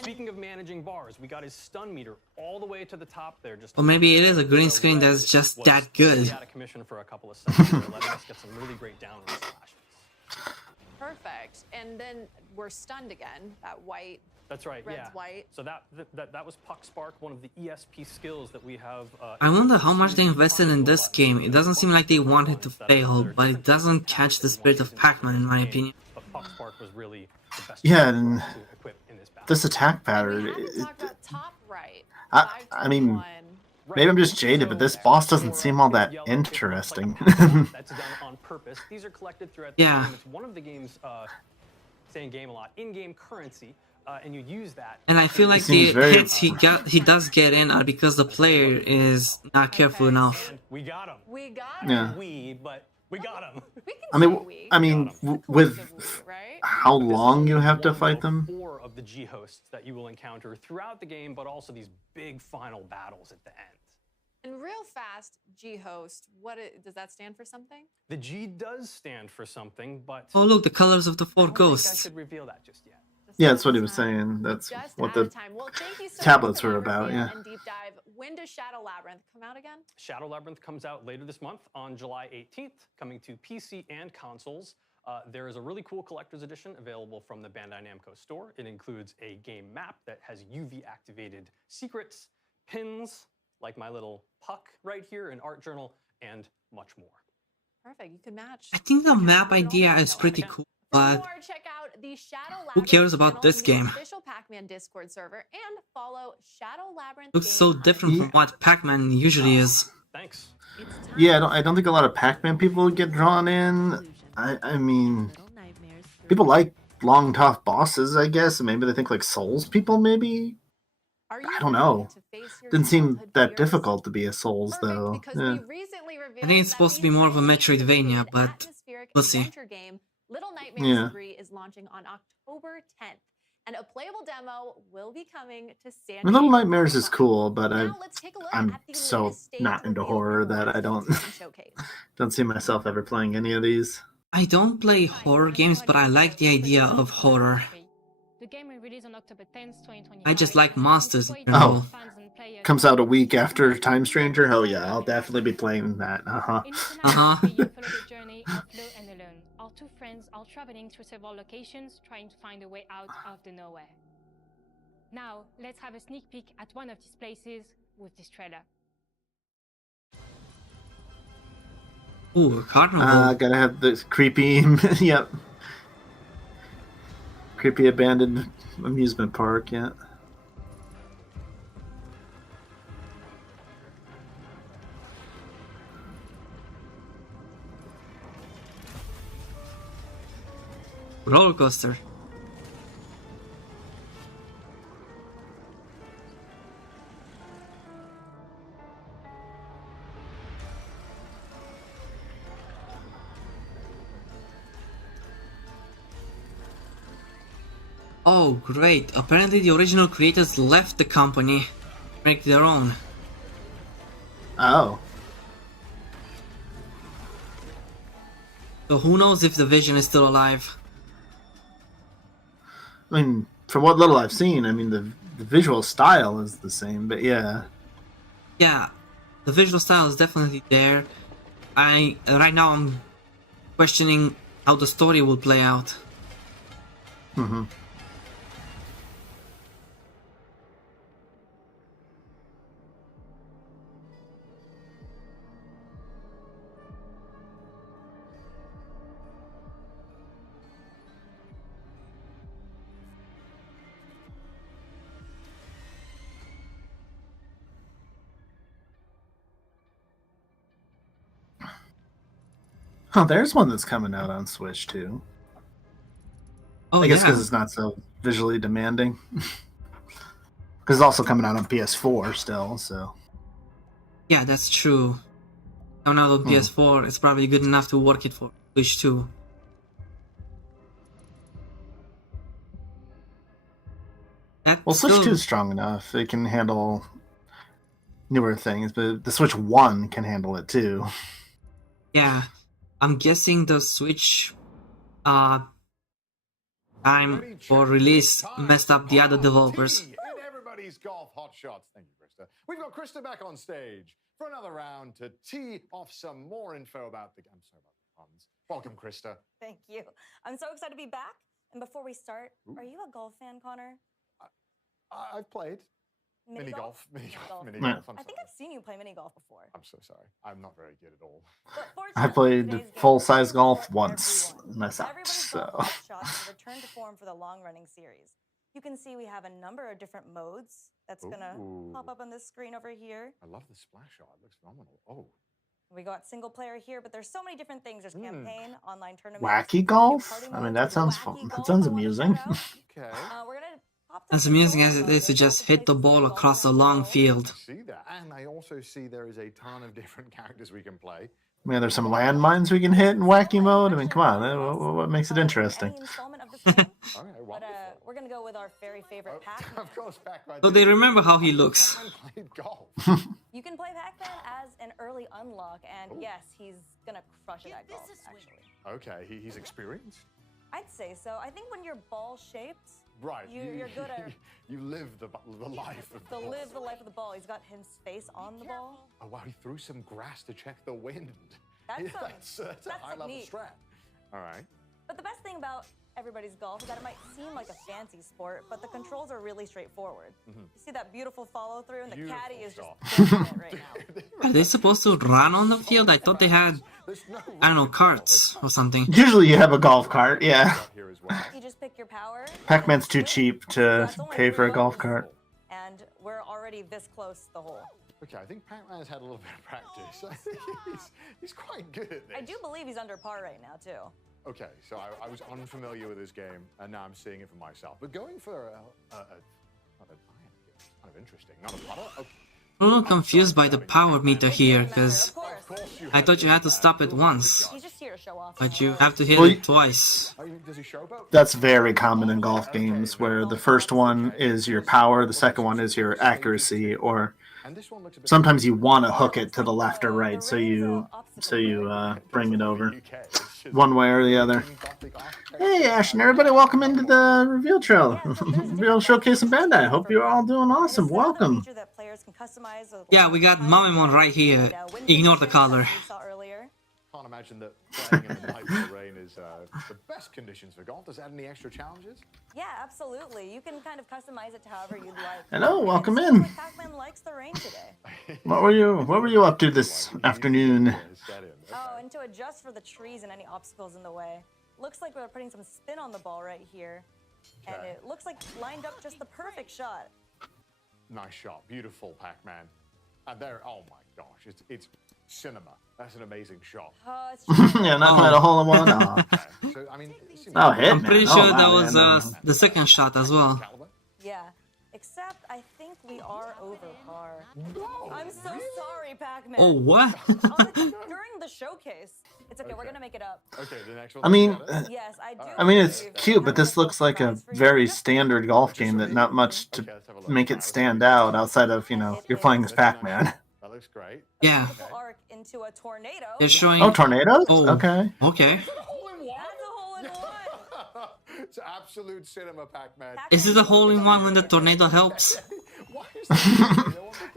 Speaking of managing bars, we got his stun meter all the way to the top there. Just Or maybe it is a green screen that's just that good. Out of commission for a couple of seconds, letting us get some really great downward slashes. Perfect. And then we're stunned again. That white. That's right. Red's white. So that was Puck Spark, one of the ESP skills that we have. I wonder how much they invested in this game. It doesn't seem like they wanted to fail, but it doesn't catch the spirit of Pac-Man in my opinion. But Puck Spark was really the best and to equip in this battle. this attack pattern. Top right. I mean, maybe I'm just jaded, but this boss doesn't seem all that interesting. That's done on purpose. These are collected throughout the Yeah. game. It's one of the game's saying game a lot. In-game currency. And you use that. And I feel like the hits he does get in are because the player is not careful enough. We got him. We got him. Yeah. But We got him. I mean, with how long you have to fight them. 4 of the G hosts that you will encounter throughout the game, but also these big final battles at the end. And real fast, G-host, does that stand for something? The G does stand for something, but Oh, look, the colors of the 4 I ghosts. should reveal that just yet. Yeah, that's what he was saying. That's what the tablets were about. Yeah. And deep dive. When does Shadow Labyrinth come out again? Shadow Labyrinth comes out later this month on July 18th, coming to PC and consoles. There is a really cool collector's edition available from the Bandai Namco store. It includes a game map that has UV-activated secrets, pins, like my little puck right here, an art journal, and much more. Perfect. You can match. I think the map idea is pretty cool, but check out the Shadow who cares about this game? Official Pac-Man Discord server and follow Shadow Labyrinth. Looks so different from what Pac-Man usually is. Thanks. Yeah, I don't think a lot of Pac-Man people would get drawn in. I mean, people like long, tough bosses, I guess, and maybe they think like Souls people, maybe. I don't know. Didn't seem that difficult to be a Souls, though. Yeah. I think it's supposed to be more of a Metroidvania, but we'll see. Little Nightmares 3 is launching on October 10th, and a playable demo will be coming to San Diego. Little Nightmares is cool, but I'm so not into horror that I don't see myself ever playing any of these. I don't play horror games, but I like the idea of horror. The game will release on October 10th, 2025. I just like monsters in general. Comes out a week after Time Stranger? Oh yeah, I'll definitely be playing that. Uh-huh. You follow the journey of Flo and Alone. Our 2 friends are traveling through several locations, trying to find a way out of the nowhere. Now, let's have a sneak peek at one of these places with this trailer. Ooh, a carnival. Gotta have this creepy, yep. Creepy abandoned amusement park, yeah. Roller coaster. Oh, great. Apparently the original creators left the company to make their own. Oh. So who knows if the Vision is still alive? I mean, from what little I've seen, I mean, the visual style is the same, but yeah. Yeah, the visual style is definitely there. Right now I'm questioning how the story will play out. Mm-hmm. Oh, there's one that's coming out on Switch too. Oh, I guess because it's not so visually demanding. Because it's also coming out on PS4 still, so. Yeah, that's true. Coming out on PS4, it's probably good enough to work it for Switch too. Well, Switch 2 is strong enough. It can handle newer things, but the Switch 1 can handle it too. Yeah. I'm guessing the Switch time for release messed up the other developers. In everybody's golf hot shots. Thank you, Krista. We've got Krista back on stage for another round to tee off some more info about the game. I'm sorry about the puns. Welcome, Krista. Thank you. I'm so excited to be back. And before we start, are you a golf fan, Connor? I've played. Mini golf. I think I've seen you play mini golf before. I'm so sorry. I'm not very good at all. I played full-size golf once myself, so. Shots return to form for the long-running series. You can see we have a number of different modes that's gonna pop up on this screen over here. I love the splash shot. It looks phenomenal. Oh. We got single player here, but there's so many different things. There's campaign, online tournaments. Wacky golf? I mean, that sounds fun. That sounds amusing. Okay. We're gonna As amusing as it is to just hit the ball across a long field. I see that. And I also see there is a ton of different characters we can play. I mean, there's some landmines we can hit in wacky mode. I mean, come on, what makes it interesting? Any installment of this game. But we're gonna go with our very favorite Pac-Man. Of course, Pac-Man. So they remember how he looks. Played golf. You can play Pac-Man as an early unlock, and yes, he's gonna crush it at golf, actually. Okay, he's experienced? I'd say so. I think when you're ball-shaped, right, you're good at... You live the life of the ball. Live the life of the ball. He's got his face on the ball. Oh, wow, he threw some grass to check the wind. That's a high-level strat. All right. But the best thing about everybody's golf is that it might seem like a fancy sport, but the controls are really straightforward. You see that beautiful follow-through, and the caddy is just killing it right now. Are they supposed to run on the field? I thought they had, I don't know, carts or something. Usually you have a golf cart, yeah. You just pick your power. Pac-Man's too cheap to pay for a golf cart. And we're already this close to the hole. Okay, I think Pac-Man's had a little bit of practice. I think he's quite good at this. I do believe he's under par right now, too. Okay, so I was unfamiliar with this game, and now I'm seeing it for myself. But going for not an iron, it's kind of interesting. Not a putter? Okay. I'm a little confused by the power meter here, because I thought you had to stop it once, but you have to hit it twice. That's very common in golf games, where the first one is your power, the second one is your accuracy, or sometimes you want to hook it to the left or right, so you bring it over one way or the other. Hey, Ash and everybody, welcome into the reveal trail, reveal showcase in Bandai. I hope you're all doing awesome. Welcome. Yeah, we got Mamemon right here. Ignore the color. Can't imagine that playing in the night in the rain is the best conditions for golf. Does it add any extra challenges? Yeah, absolutely. You can kind of customize it to however you'd like. Hello, welcome in. Pac-Man likes the rain today. What were you up to this afternoon? Oh, and to adjust for the trees and any obstacles in the way. Looks like we're putting some spin on the ball right here. And it looks like lined up just the perfect shot. Nice shot. Beautiful, Pac-Man. And there, oh my gosh, it's cinema. That's an amazing shot. Yeah, not quite a hole in one. Oh, so, I mean, I'm pretty sure that was the second shot as well. Yeah, except I think we are over par. I'm so sorry, Pac-Man. Oh, what? During the showcase. It's okay, we're gonna make it up. Okay, the next one. I mean, yes, I do. I mean, it's cute, but this looks like a very standard golf game that not much to make it stand out outside of, you're playing as Pac-Man. That looks great. Yeah. Arc into a tornado. It's showing. Oh, tornadoes? Oh, okay. Okay. That's a hole in one. It's absolute cinema, Pac-Man. Is it a hole in one when the tornado helps?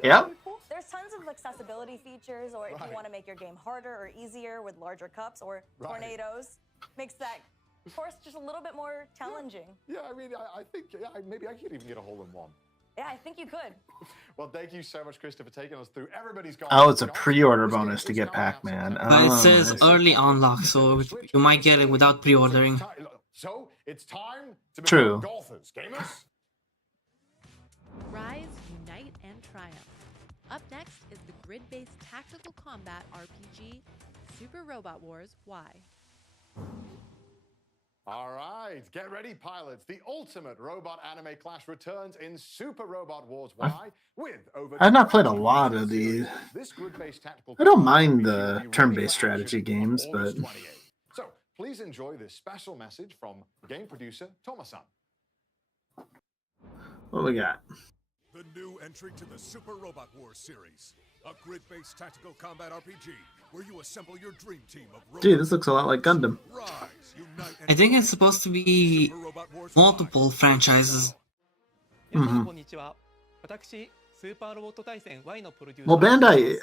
Yep. There's tons of accessibility features, or if you want to make your game harder or easier with larger cups or tornadoes, makes that course just a little bit more challenging. Yeah, I mean, I think maybe I could even get a hole in one. Yeah, I think you could. Well, thank you so much, Chris, for taking us through everybody's golf. Oh, it's a pre-order bonus to get Pac-Man. But it says early unlock, so you might get it without pre-ordering. So it's time to become golfers, gamers. Rise, unite, and triumph. Up next is the grid-based tactical combat RPG, Super Robot Wars Y. All right, get ready, pilots. The ultimate robot anime clash returns in Super Robot Wars Y with over. I've not played a lot of these. This grid-based tactical. I don't mind the turn-based strategy games, but. So please enjoy this special message from game producer Thomas-san. What we got? The new entry to the Super Robot Wars series, a grid-based tactical combat RPG where you assemble your dream team of robots. Gee, this looks a lot like Gundam. I think it's supposed to be multiple franchises. Mm-hmm. Well, Bandai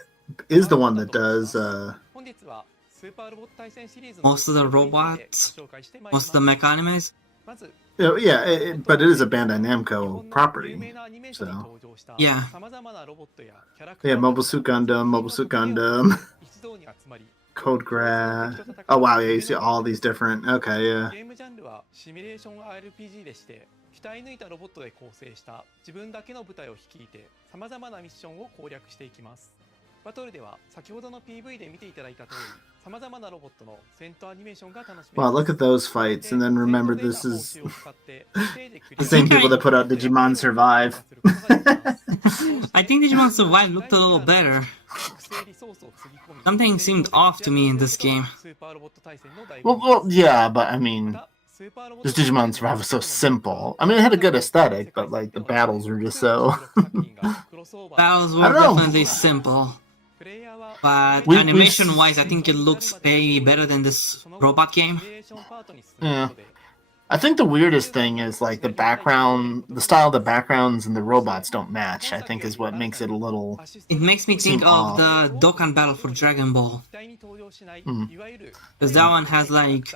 is the one that does most of the robots, most of the mech animes. Yeah, but it is a Bandai Namco property, so yeah. Yeah, Mobile Suit Gundam, Code Grass. Oh wow, yeah, you see all these different. Okay, yeah. 鍛え抜いたロボットで構成した自分だけの部隊を率いて様々なミッションを攻略していきます。バトルでは先ほどの PV で見ていただいた通り、様々なロボットの戦闘アニメーションが楽しめ Wow, ます。 look at those fights, and then remember this is the same people that put out Digimon Survive. I think Digimon Survive looked a little better. Something seemed off to me in this game. Well, yeah, but I mean, this Digimon Survive was so simple. I mean, it had a good aesthetic, but like the battles were just so. Battles were definitely simple. But animation-wise, I think it looks way better than this robot game. Yeah. I think the weirdest thing is like the background, the style of the backgrounds and the robots don't match, I think is what makes it a little... It makes me think of the Dokkan battle for Dragon Ball. Because that one has like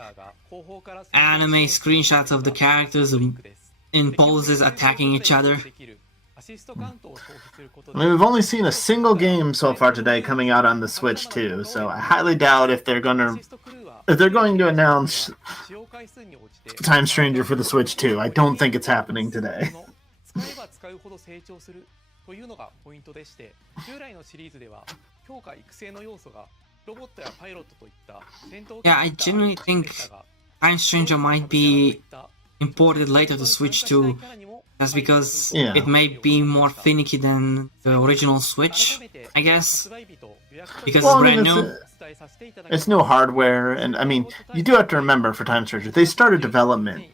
anime screenshots of the characters in poses attacking each other. I mean, we've only seen a single game so far today coming out on the Switch too, so I highly doubt if they're going to announce Time Stranger for the Switch 2. I don't think it's happening today. Yeah, I genuinely think Time Stranger might be imported later to Switch 2. That's because it may be more finicky than the original Switch, I guess. Because it's brand new. It's new hardware, and I mean, you do have to remember for Time Stranger, they started development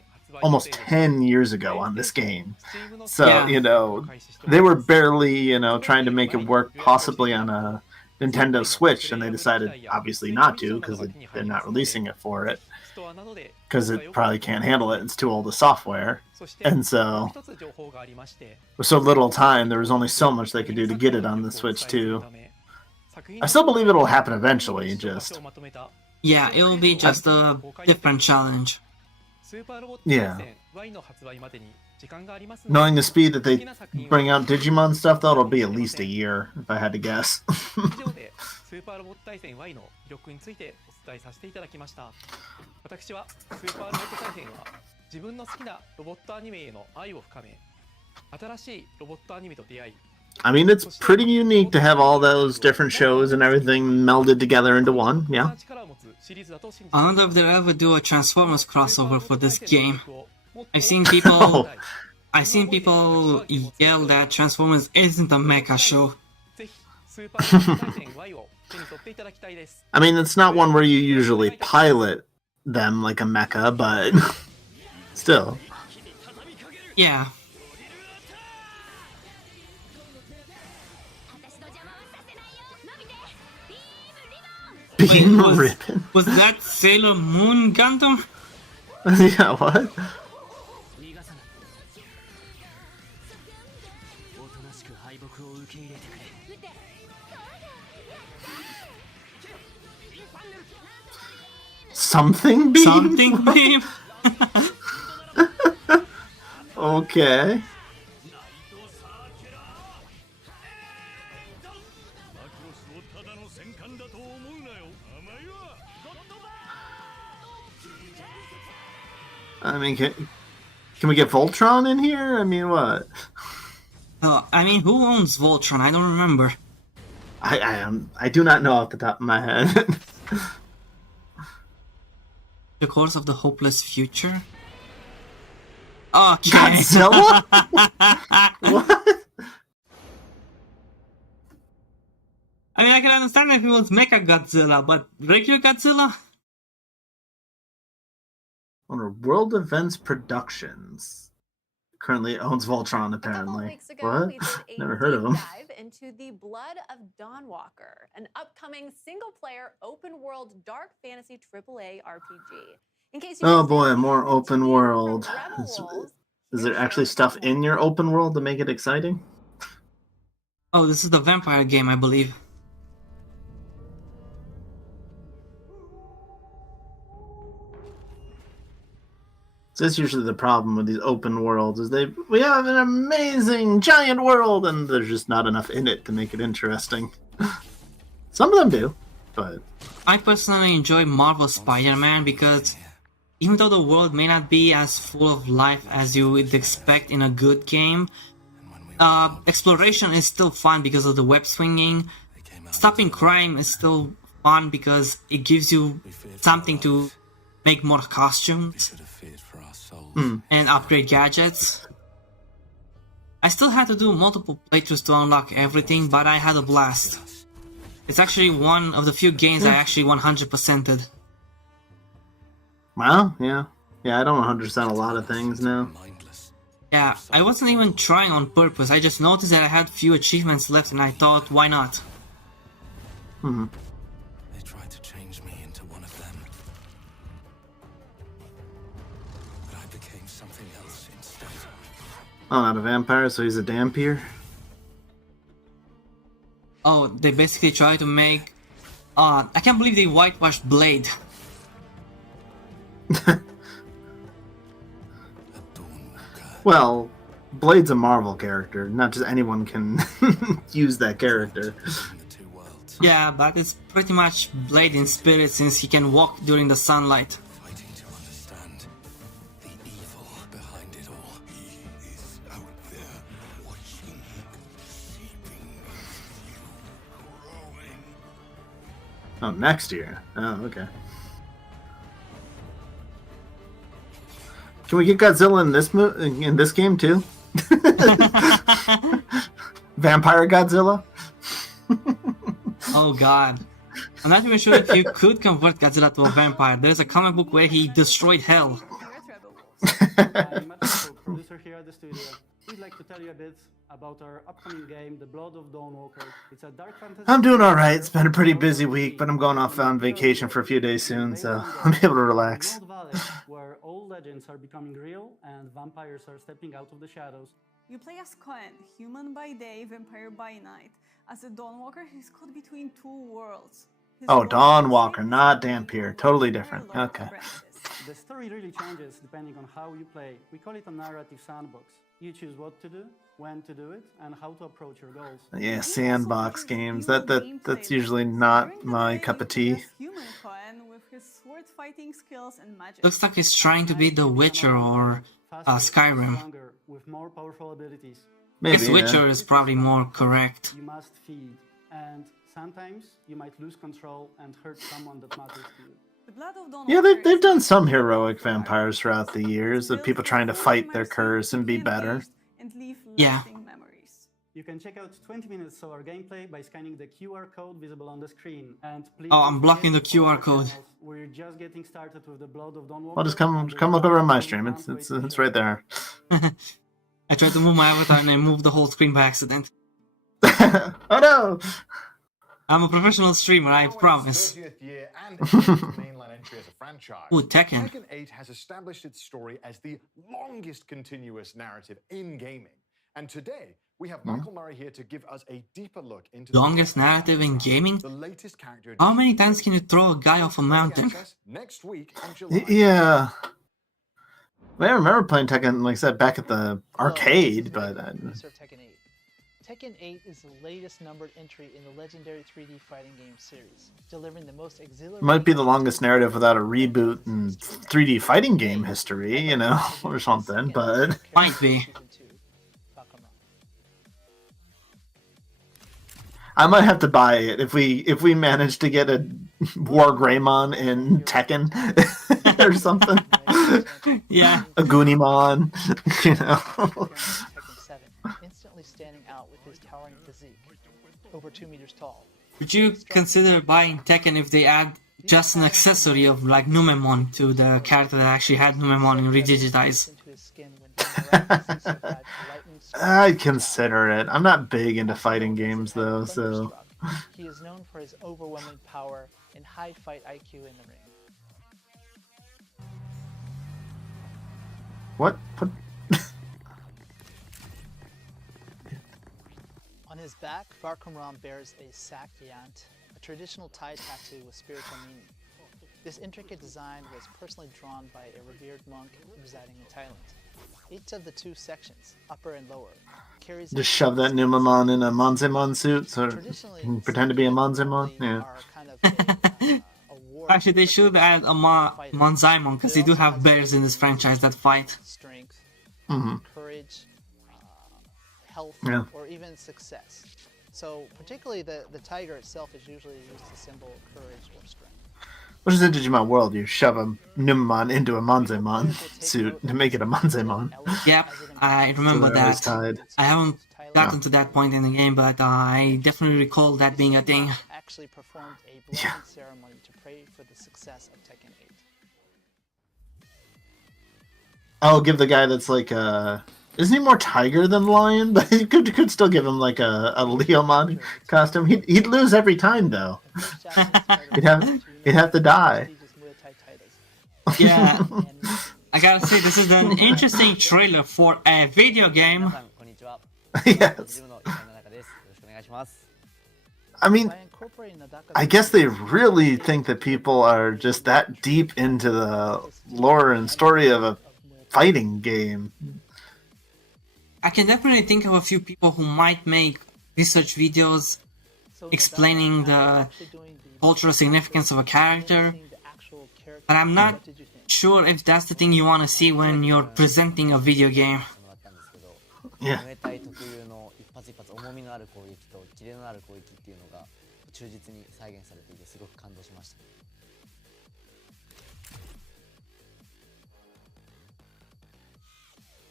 almost 10 years ago on this game. So, you know, they were barely, you know, trying to make it work possibly on a Nintendo Switch, and they decided obviously not to because they're not releasing it for it. Because it probably can't handle it, it's too old a software. And so, with so little time, there was only so much they could do to get it on the Switch too. I still believe it'll happen eventually, just... Yeah, it'll be just a different challenge. Yeah. Knowing the speed that they bring out Digimon stuff, though, it'll be at least a year, if I had to guess. I mean, it's pretty unique to have all those different shows and everything melded together into one, yeah? I wonder if they'll ever do a Transformers crossover for this game. I've seen people yell that Transformers isn't a mecha show. I mean, it's not one where you usually pilot them like a mecha, but still. Yeah. Beam Ribbon? Was that Sailor Moon Gundam? Yeah, what? Something beam? Something beam? Okay. I mean, can we get Voltron in here? I mean, what? I mean, who owns Voltron? I don't remember. I do not know off the top of my head. The Course of the Hopeless Future? Okay. Godzilla? What? I mean, I can understand if it was Mecha Godzilla, but regular Godzilla? Under World Events Productions. Currently owns Voltron, apparently. What? Never heard of him. Dive into the Blood of Dawnwalker, an upcoming single-player, open-world dark fantasy AAA RPG. In case you Oh boy, more open world. Is there actually stuff in your open world to make it exciting? Oh, this is the vampire game, I believe. So that's usually the problem with these open worlds, is we have an amazing giant world and there's just not enough in it to make it interesting. Some of them do, but... I personally enjoy Marvel Spider-Man because even though the world may not be as full of life as you would expect in a good game, exploration is still fun because of the web swinging, stopping crime is still fun because it gives you something to make more costumes and upgrade gadgets. I still had to do multiple playthroughs to unlock everything, but I had a blast. It's actually one of the few games I actually 100%ed. Wow, yeah. Yeah, I don't 100% a lot of things now. Yeah, I wasn't even trying on purpose, I just noticed that I had few achievements left and I thought, why not? They tried to change me into one of them. But I became something else instead. Oh, not a vampire, so he's a Dampier? Oh, they basically try to make... I can't believe they whitewashed Blade. Well, Blade's a Marvel character. Not just anyone can use that character. Yeah, but it's pretty much Blade in spirit since he can walk during the sunlight. Fighting to understand the evil behind it all. He is out there watching, seeping you, growing. Oh, next year. Oh, okay. Can we get Godzilla in this game too? Vampire Godzilla? Oh god. I'm not even sure if you could convert Godzilla to a vampire. There's a comic book where he destroyed hell. I'm Matthew, producer here at the studio. We'd like to tell you a bit about our upcoming game, The Blood of Dawnwalker. It's a dark fantasy. I'm doing alright. It's been a pretty busy week, but I'm going off on vacation for a few days soon, so I'll be able to relax. Where all legends are becoming real and vampires are stepping out of the shadows. You play as Cohen, human by day, vampire by night. As a Dawnwalker, he's caught between two worlds. Oh, Dawnwalker, not Dampier. Totally different. Okay. The story really changes depending on how you play. We call it a narrative sandbox. You choose what to do, when to do it, and how to approach your goals. Yeah, sandbox games. That's usually not my cup of tea. Human Cohen with his sword fighting skills and magic. Looks like he's trying to be The Witcher or Skyrim. With more powerful abilities. Maybe, Guess Witcher is probably more correct. You must feed, and sometimes you might lose control and hurt someone that matters to you. Yeah, they've done some heroic vampires throughout the years of people trying to fight their curse and be better. Yeah. You can check out 20 minutes of our gameplay by scanning the QR code visible on the screen. And please Oh, I'm blocking the QR code. We're just getting started with The Blood of Dawnwalker. Well, just come look over on my stream. It's right there. I tried to move my avatar and I moved the whole screen by accident. Oh no! I'm a professional streamer, I promise. Ooh, Tekken. Tekken 8 has established its story as the longest continuous narrative in gaming. And today, we have Michael Murray here to give us a deeper look into Longest narrative in gaming? the latest character. How many times can you throw a guy off a mountain? Next week in July. Yeah. Well, I remember playing Tekken, like I said, back at the arcade, but... Tekken 8. Tekken 8 is the latest numbered entry in the legendary 3D fighting game series, delivering the most exhilarating... Might be the longest narrative without a reboot in 3D fighting game history, you know, or something, but... Might be. I might have to buy it if we manage to get a War Greymon in Tekken or something. Yeah. A Goonimon, you know. Tekken 7, instantly standing out with his towering physique, over 2 meters tall. Would you consider buying Tekken if they add just an accessory of like Numemon to the character that actually had Numemon and redigitize? I'd consider it. I'm not big into fighting games though, so... He is known for his overwhelming power and high fight IQ in the ring. What? On his back, Varkamram bears a Sakyant, a traditional Thai tattoo with spiritual meaning. This intricate design was personally drawn by a revered monk residing in Thailand. Each of the two sections, upper and lower, carries... Just shove that Numemon in a Monzemon suit so you can pretend to be a Monzemon? Yeah. Actually, they should add a Monzaimon, because they do have bears in this franchise that fight. Strength, courage, health, Yeah. or even success. So particularly the tiger itself is usually used to symbol courage or strength. Which is in Digimon World, you shove a Numemon into a Manzemon suit to make it a Manzemon. Yep, I remember that. Tied. I haven't gotten to that point in the game, but I definitely recall that being a thing. Actually performed a blessing ceremony to pray for the success of Tekken 8. I'll give the guy that's like isn't he more tiger than lion? But you could still give him like a Leomon costume. He'd lose every time though. he'd have to die. Yeah, I gotta say this is an interesting trailer for a video game. Yes. I mean, I guess they really think that people are just that deep into the lore and story of a fighting game. I can definitely think of a few people who might make research videos explaining the cultural significance of a character, but I'm not sure if that's the thing you want to see when you're presenting a video game. Yeah.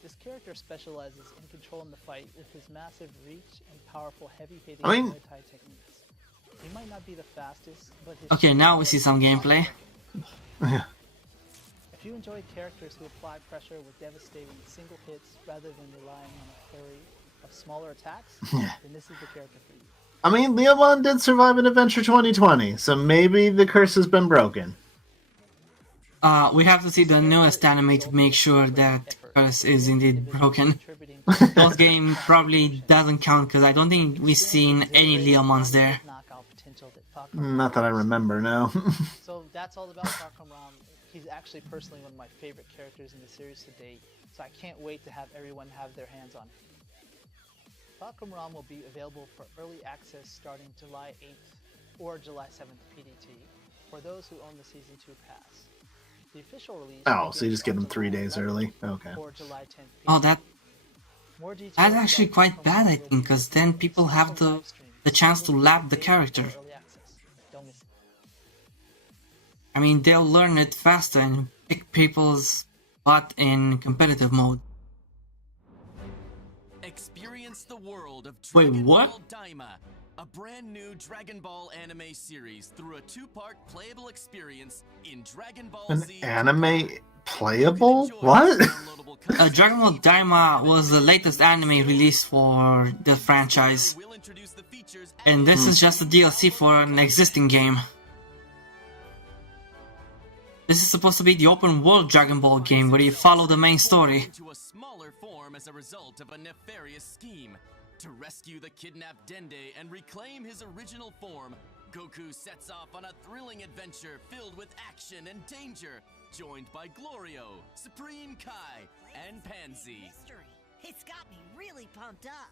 This character specializes in controlling the fight with his massive reach and powerful heavy-hitting Muay Thai techniques. He might not be the fastest, but his Okay, now we see some gameplay. If you enjoy characters who apply pressure with devastating single hits rather than relying on a flurry of smaller attacks, then this is the character for you. I mean, Leomon did survive an Adventure 2020, so maybe the curse has been broken. We have to see the newest anime to make sure that curse is indeed broken. Both game probably doesn't count because I don't think we've seen any Leomons there. Not that I remember, no. So that's all about Farcom Ram. He's actually personally one of my favorite characters in the series to date, so I can't wait to have everyone have their hands on him. Farcom Ram will be available for early access starting July 8th or July 7th PDT for those who own the Season 2 pass. The official release So you just get them 3 days early? Okay. Oh, that's actually quite bad, I think, because then people have the chance to lap the character. I mean, they'll learn it faster and pick people's butt in competitive mode. Experience the world of Wait, Dragon what? Ball Daima, a brand new Dragon Ball anime series through a 2-part playable experience in Dragon Ball An Z. anime playable? What? Dragon Ball Daima was the latest anime released for the franchise. And this is just a DLC for an existing game. This is supposed to be the open world Dragon Ball game where you follow the main story. Into a smaller form as a result of a nefarious scheme. To rescue the kidnapped Dende and reclaim his original form, Goku sets off on a thrilling adventure filled with action and danger, joined by Glorio, Supreme Kai, and Pansy. It's got me really pumped up.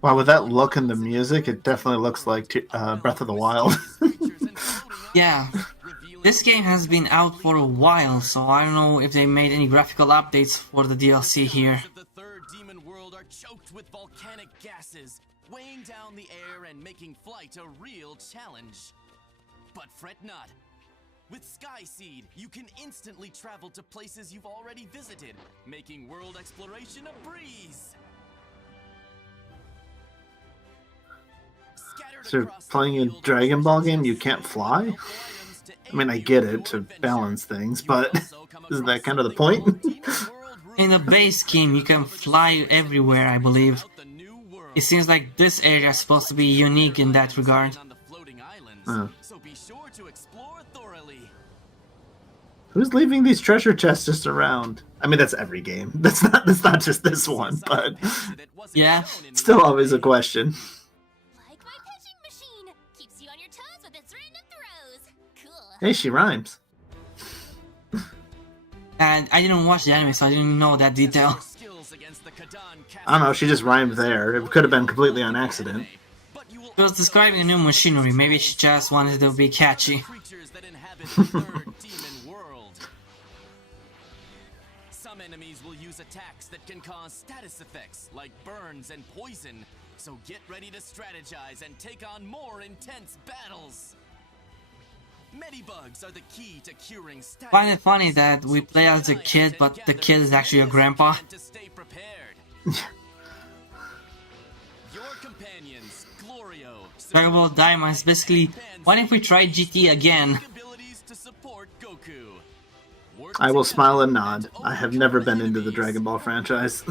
Wow, with that look and the music, it definitely looks like Breath of the Wild. Yeah, this game has been out for a while, so I don't know if they made any graphical updates for the DLC here. The third demon world are choked with volcanic gases, weighing down the air and making flight a real challenge. But fret not. With Sky Seed, you can instantly travel to places you've already visited, making world exploration a breeze. So playing a Dragon Ball game, you can't fly? I mean, I get it, to balance things, but isn't that kind of the point? In the base game, you can fly everywhere, I believe. It seems like this area is supposed to be unique in that regard. So be sure to explore thoroughly. Who's leaving these treasure chests just around? I mean, that's every game. That's not just this one, but yeah, still always a question. Like my pitching machine, keeps you on your toes with its random throws. Cool. Hey, she rhymes. And I didn't watch the anime, so I didn't know that detail. I don't know, she just rhymed there. It could have been completely on accident. She was describing a new machinery, maybe she just wanted to be catchy. Summon enemies will use attacks that can cause status effects like burns and poison, so get ready to strategize and take on more intense battles. Medibugs are the key to curing status. Find it funny that we play as a kid, but the kid is actually a grandpa. To stay prepared. Your companions, Glorio, Dragon Ball Daima is basically, what if we try GT again? to support Goku. I will smile and nod. I have never been into the Dragon Ball franchise.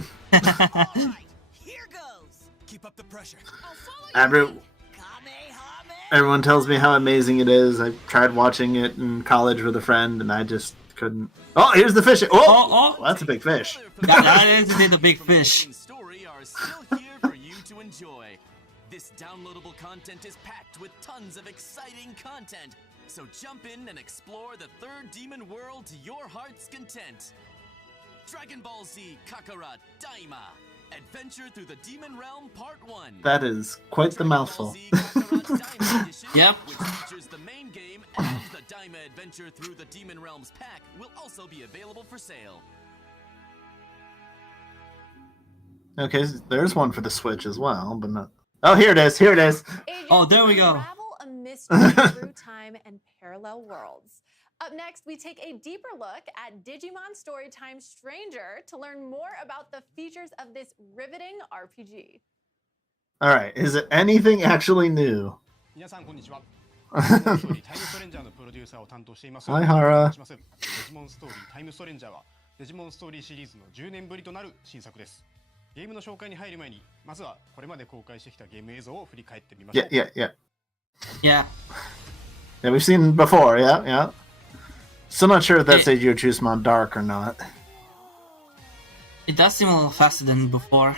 Keep up the pressure. Everyone tells me how amazing it is. I tried watching it in college with a friend, and I just couldn't. Oh, here's the fish! Oh, that's a big fish. That is indeed a big fish. Story are still here for you to enjoy. This downloadable content is packed with tons of exciting content. So jump in and explore the third demon world to your heart's content. Dragon Ball Z Kakarot Daima. Adventure through the Demon Realm Part 1. That is quite the mouthful. Yep. Which features the main game and the Daima Adventure through the Demon Realms pack will also be available for sale. Okay, there's one for the Switch as well, but not. Oh, here it is. Here it is. Oh, there we go. Unravel a mystery through time and parallel worlds. Up next, we take a deeper look at Digimon Storytime Stranger to learn more about the features of this riveting RPG. All right, is it anything actually new? 皆さんこんにちは。 Hi, タイムストレンジャーのプロデューサーを担当しています。 Hi, Hara. デジモンストーリータイムストレンジャーはデジモンストーリーシリーズの10年ぶりとなる新作です。ゲームの紹介に入る前に、まずはこれまで公開してきたゲーム映像を振り返ってみましょう。 Yeah. Yeah. Yeah, we've seen before. Yeah. Still not sure if that's Eiji Chusman Dark or not. It does seem a little faster than before.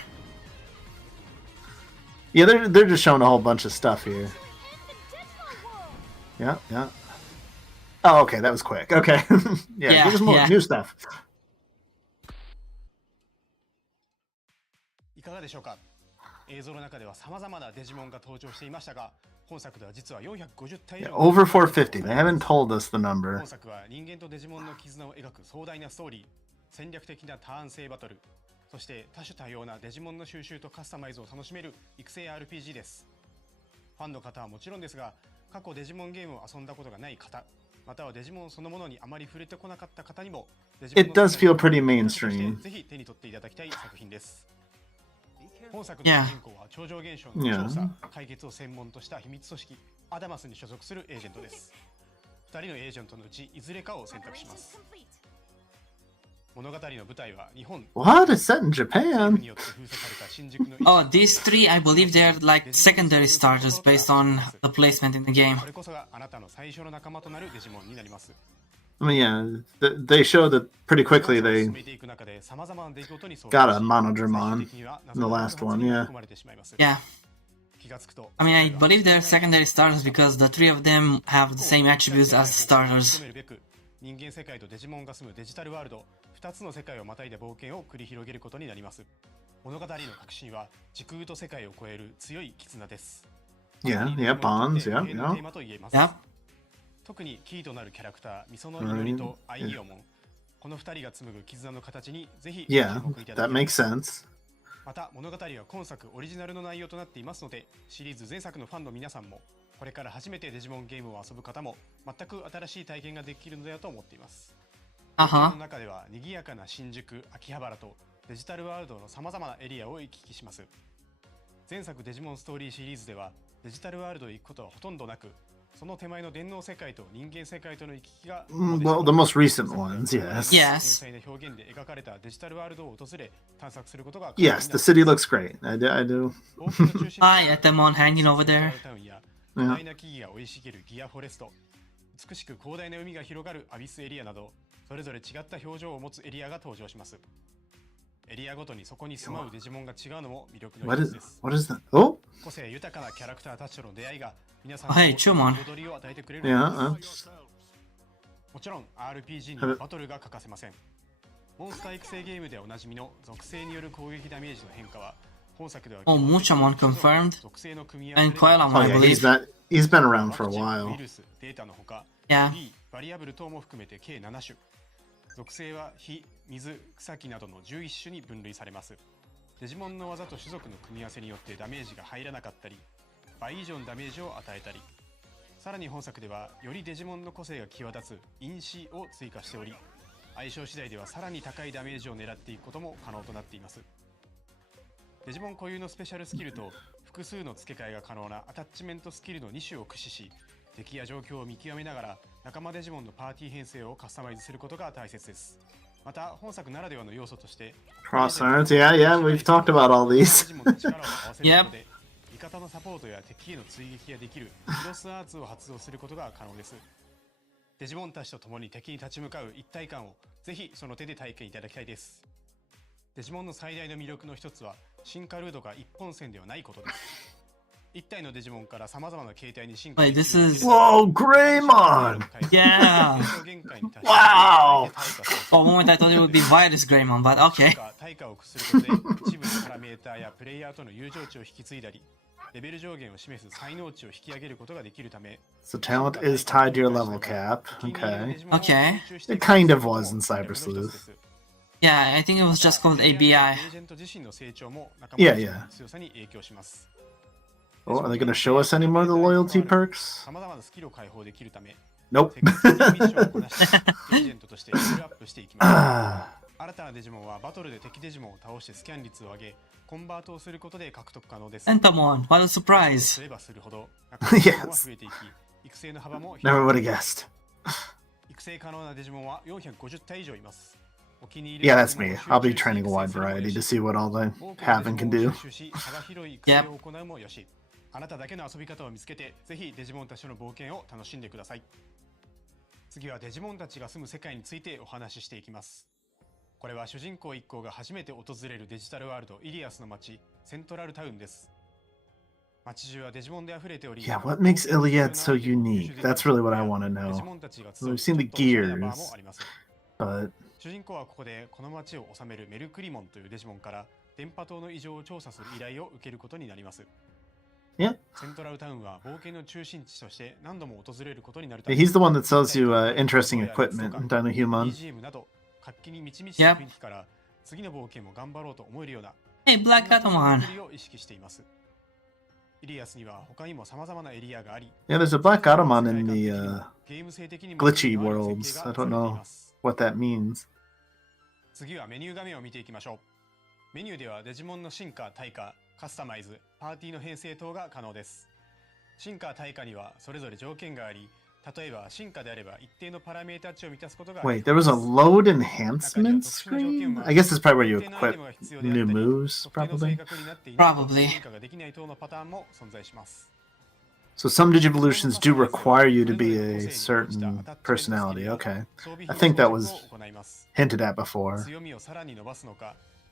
Yeah, they're just showing a whole bunch of stuff here. Yeah. Oh, okay, that was quick. Okay. yeah, give us more new stuff. いかがでしょうか。映像の中では様々なデジモンが登場していましたが、本作では実は450体以上。Over 450. They haven't told us the number. 本作は人間とデジモンの絆を描く壮大なストーリー、戦略的なターン制バトル、そして多種多様なデジモンの収集とカスタマイズを楽しめる育成 RPG です。ファンの方はもちろんですが、過去デジモンゲームを遊んだことがない方、またはデジモンそのものにあまり触れてこなかった方にも、It does feel pretty mainstream. ぜひ手に取っていただきたい作品です。本作の主人公は超常現象の調査、解決を専門とした秘密組織アダマスに所属するエージェントです。2人のエージェントのうちいずれかを選択します。物語の舞台は日本。 What? It's set in Japan. Oh, these three, I believe they're like secondary starters based on the placement in the game. これこそがあなたの最初の仲間となるデジモンになります。 I mean, yeah, they show that pretty quickly they got a Monodramon in the last one, yeah. Yeah. I mean, I believe they're secondary starters because the three of them have the same attributes as the starters. 人間世界とデジモンが住むデジタルワールド、2つの世界をまたいだ冒険を繰り広げることになります。物語の核心は時空と世界を超える強い絆です。 Yeah, bonds, yeah. テーマと言えます。特にキーとなるキャラクター、ミソノイノリとアイイオモン、この2人が紡ぐ絆の形にぜひ Yeah, that makes sense. また物語は今作オリジナルの内容となっていますので、シリーズ前作のファンの皆さんもこれから初めてデジモンゲームを遊ぶ方も全く新しい体験ができるのだと思っています。この中では賑やかな新宿、秋葉原とデジタルワールドの様々なエリアを行き来します。前作デジモンストーリーシリーズではデジタルワールドへ行くことはほとんどなく、その手前の電脳世界と人間世界との行き来が Well, the most recent ones, yes. 繊細な表現で描かれたデジタルワールドを訪れ探索することが Yes, the city looks great. I do. Hi, Etemon hanging over there. 巨大な木々が生い茂るギアフォレスト、美しく広大な海が広がるアビスエリアなど、それぞれ違った表情を持つエリアが登場します。エリアごとにそこに住まうデジモンが違うのも魅力の一つです。What is that? Oh? 個性豊かなキャラクターたちとの出会いが皆さんに彩りを与えてくれる。Yeah. もちろん RPG にバトルが欠かせません。モンスター育成ゲームでおなじみの属性による攻撃ダメージの変化は本作では Oh, Muchamon confirmed. And Koalamon, I believe. He's been around for a while. ウイルス、データのほか、Yeah. バリアブル等も含めて計7種。属性は火、水、草木などの11種に分類されます。デジモンの技と種族の組み合わせによってダメージが入らなかったり、倍以上のダメージを与えたり、さらに本作ではよりデジモンの個性が際立つ因子を追加しており、相性次第ではさらに高いダメージを狙っていくことも可能となっています。デジモン固有のスペシャルスキルと複数の付け替えが可能なアタッチメントスキルの2種を駆使し、敵や状況を見極めながら仲間デジモンのパーティー編成をカスタマイズすることが大切です。また本作ならではの要素として Cross arms, yeah, we've talked about all these. デジモンの力を合わせることで味方のサポートや敵への追撃ができるクロスアーツを発動することが可能です。デジモンたちと共に敵に立ち向かう一体感をぜひその手で体験いただきたいです。デジモンの最大の魅力の一つは進化ルートが一本線ではないことです。一体のデジモンから様々な形態に進化。 Wait, this is... Whoa, Greymon! Yeah! Wow! For a moment I thought it would be Virus Greymon, but okay. 対価を駆することで一部のパラメーターやプレイヤーとの友情値を引き継いだり、レベル上限を示す才能値を引き上げることができるため。 So talent is tied to your level cap. Okay. Okay. It kind of was in Cyber Sleuth. Yeah, I think it was just called ABI. Yeah, yeah. Oh, are they going to show us any more of the loyalty perks? Nope. 新たなデジモンはバトルで敵デジモンを倒してスキャン率を上げ、コンバートをすることで獲得可能です。Entamon, what a surprise! すればするほど仲間が増えていき、育成の幅も広が Never り would have ます。 guessed. 育成可能なデジモンは450体以上います。 Yeah, that's me. I'll be training a wide variety to see what all they have and can do. Yep. あなただけの遊び方を見つけて、ぜひデジモンたちの冒険を楽しんでください。次はデジモンたちが住む世界についてお話ししていきます。これは主人公一行が初めて訪れるデジタルワールドイリアスの街、セントラルタウンです。街中はデジモンで溢れており、 Yeah, what makes Iliad so unique? That's really what I want to know. We've seen the gears, but 主人公はここでこの街を治めるメルクリモンというデジモンから電波塔の異常を調査する依頼を受けることになります。 Yeah. セントラルタウンは冒険の中心地として何度も訪れることになる。 He's the one that sells you interesting equipment, Dinohuman. BGM など活気に満ち満ちた雰囲気から次の冒険も頑張ろうと思えるような Hey, Black Atomon! を意識しています。イリアスには他にも様々なエリアがあり、 Yeah, there's a Black Atomon in the glitchy worlds. I don't know what that means. 次はメニュー画面を見ていきましょう。メニューではデジモンの進化、退化、カスタマイズ、パーティーの編成等が可能です。進化、退化にはそれぞれ条件があり、例えば進化であれば一定のパラメータ値を満たすことが。 Wait, there was a load enhancement screen? I guess it's probably where you equip new moves, probably. Probably. So some Digivolutions do require you to be a certain personality. Okay. I think that was hinted at before.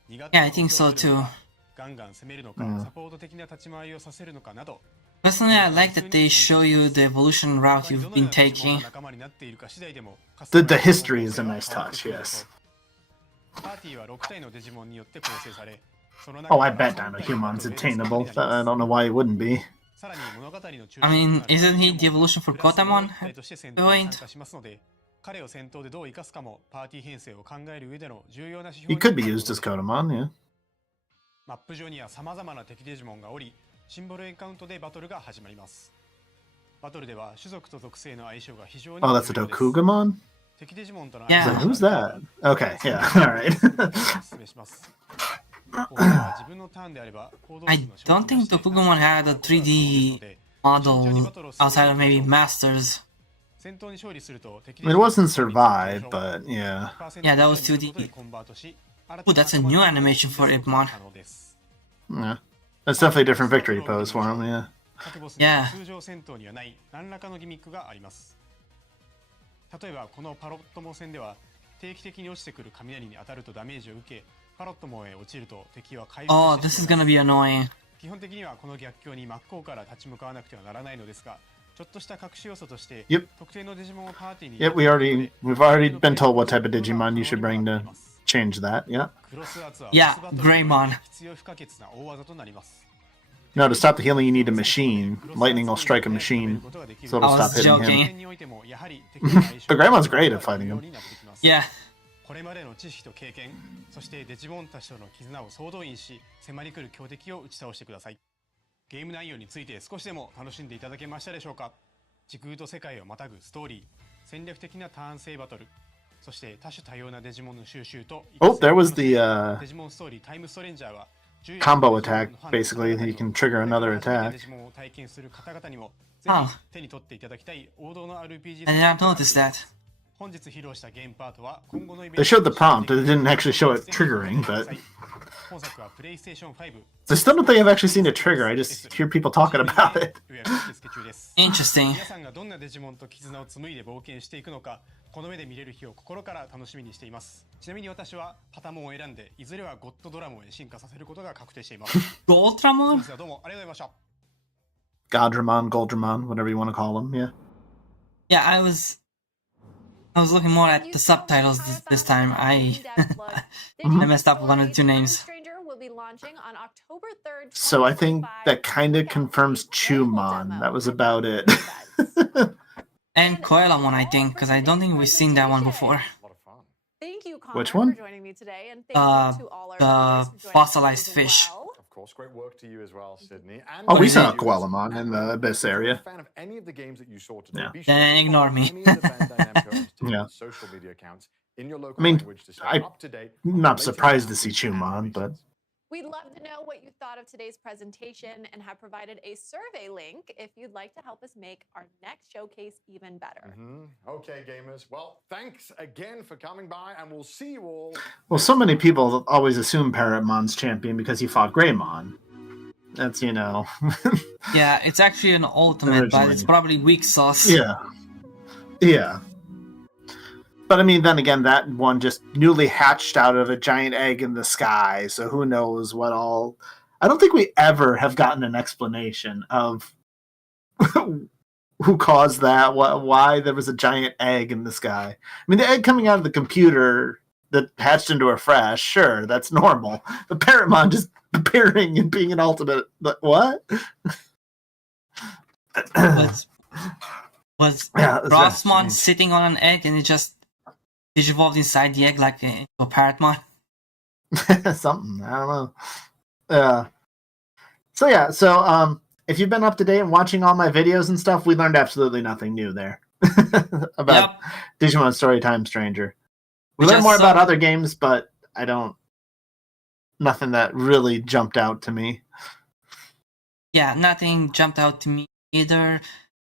Yeah, I think so too. Personally, I like that they show you the evolution route you've been taking. The history is a nice touch, yes. Oh, I bet Dinohuman's attainable. I don't know why it wouldn't be. I mean, isn't he the evolution for Kotamon at the point? He could be used as Kotamon, yeah. マップ上には様々な敵デジモンがおり、シンボルエンカウントでバトルが始まります。バトルでは種族と属性の相性が非常に Oh, that's a Dokugamon? 敵デジモンとの Yeah. Who's that? Okay, yeah, alright. I don't think Dokugamon had a 3D model outside of maybe Masters. It wasn't Survive, but yeah. Yeah, that was 2D. Ooh, that's a new animation for Ibmon. Yeah. That's definitely a different victory pose for him, yeah. Yeah. 例えばこのパロットモ戦では定期的に落ちてくる雷に当たるとダメージを受け、パロットモへ落ちると敵は回復して Oh, this is gonna be annoying. 基本的にはこの逆境に真っ向から立ち向かわなくてはならないのですが、ちょっとした隠し要素として Yep. 特定のデジモンをパーティーに Yep, we've already been told what type of Digimon you should bring to change that, yeah. Yeah, Greymon. No, to stop the healing you need a machine. Lightning will strike a machine, so it'll stop hitting him. But Greymon's great at fighting him. Yeah. これまでの知識と経験、そしてデジモンたちとの絆を総動員し、迫り来る強敵を打ち倒してください。ゲーム内容について少しでも楽しんでいただけましたでしょうか。時空と世界をまたぐストーリー、戦略的なターン制バトル、そして多種多様なデジモンの収集と Oh, there was the デジモンストーリータイムストレンジャーは combo attack. Basically, you can trigger another デ attack. ジモンを体験する方々にもぜひ手に取っていただきたい王道の RPG I did not notice that. 本日披露したゲームパートは今後のイベン They ト showed the prompt. It didn't actually show it triggering, but 本作はプレイステーション5 I still don't think I've actually seen it trigger. I just hear people talking about it. 予約受付中です。 Interesting. 皆さんがどんなデジモンと絆を紡いで冒険していくのか、この目で見れる日を心から楽しみにしています。ちなみに私はパタモンを選んで、いずれはゴッドドラモンへ進化させることが確定しています。Goldramon? 本日はどうもありがとうございました。 Godramon, Goldramon, whatever you want to call them. Yeah. Yeah, I was looking more at the subtitles this time. I messed up one of the two names. So I think that kind of confirms Chumon. That was about it. And Koelamon, I think, because I don't think we've seen that one before. Thank you, Connor, Which one? for joining me today, and thank you to all our viewers The for joining fossilized us as fish. well. Of course, great work to you as well, Sydney. And Oh, we to saw you. Koelamon in the Abyss area. If you're a fan of any of the games that you saw today, Yeah. be sure Then to ignore follow me. any of the Bandai Namco Entertainment Yeah. social media accounts in your local I mean, language to stay I'm up to date. not surprised to see Chumon, but We'd love to know what you thought of today's presentation and have provided a survey link if you'd like to help us make our next showcase even better. Okay, gamers. Well, thanks again for coming by, and we'll see you all. well, so many people always assume Parrotmon's champion because he fought Greymon. That's Yeah, it's actually an ultimate, but it's Originally. probably weak sauce. Yeah. But I mean, then again, that one just newly hatched out of a giant egg in the sky, so who knows what all. I don't think we ever have gotten an explanation of who caused that, why there was a giant egg in the sky. I mean, the egg coming out of the computer that hatched into a fresh, sure, that's normal. But Parrotmon just appearing and being an ultimate, what? Was Yeah, that's Rossmon strange. sitting on an egg and it just evolved inside the egg like into a Parrotmon? Something, I don't know. So if you've been up to date and watching all my videos and stuff, we learned absolutely nothing new there about Digimon Storytime Stranger. We learned more about other games, but nothing that really jumped out to me. Yeah, nothing jumped out to me either.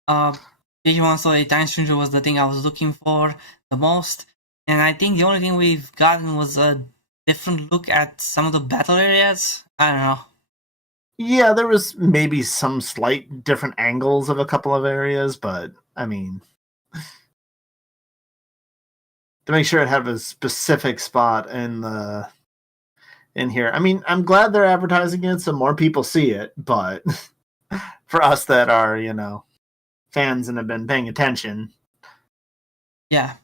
Digimon Storytime Stranger was the thing I was looking for the most, and I think the only thing we've gotten was a different look at some of the battle areas. I don't know. Yeah, there was maybe some slight different angles of a couple of areas, but I mean, to make sure it had a specific spot in here. I mean, I'm glad they're advertising it so more people see it, but for us that are, fans and have been paying attention. Yeah.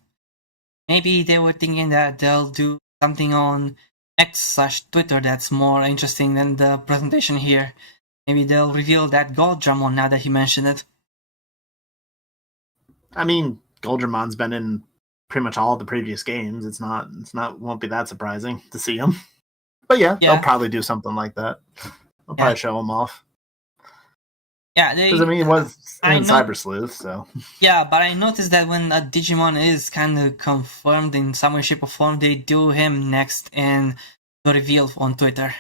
Maybe they were thinking that they'll do something on X/Twitter that's more interesting than the presentation here. Maybe they'll reveal that Goldramon now that he mentioned it. I mean, Goldramon's been in pretty much all the previous games. It's not won't be that surprising to see him. But yeah, they'll probably do something like that. They'll probably show him off. Yeah, because I mean, it was in Cyber Sleuth, so. Yeah, but I noticed that when a Digimon is kind of confirmed in some way, shape, or form, they do him next in the reveal on Twitter.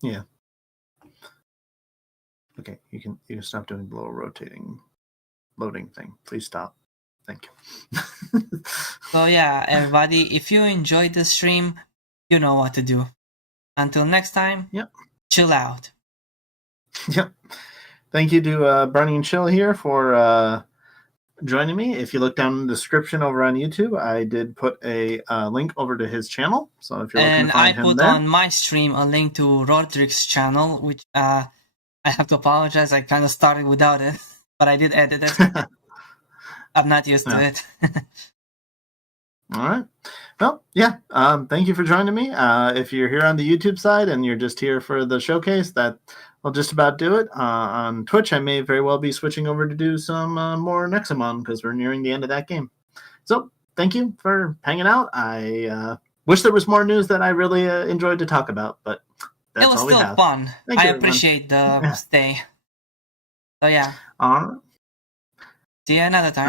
Yeah. Okay, you can stop doing the little loading thing. Please stop. Thank you. So yeah, everybody, if you enjoyed the stream, you know what to do. Until next time, chill out. Yep. Thank you to Bernie and Chill here for joining me. If you look down in the description over on YouTube, I did put a link over to his channel. So if you're looking to find him there. And I put on my stream a link to Roderick's channel, which I have to apologize. I kind of started without it, but I did edit it. I'm not used to it. All right. Well, yeah. Thank you for joining me. If you're here on the YouTube side and you're just here for the showcase, that will just about do it. On Twitch, I may very well be switching over to do some more Nexamon because we're nearing the end of that game. So thank you for hanging out. I wish there was more news that I really enjoyed to talk about, but that's it was all we still have. fun. Thank I you, everyone. appreciate the stay. So yeah. All right. See you another time.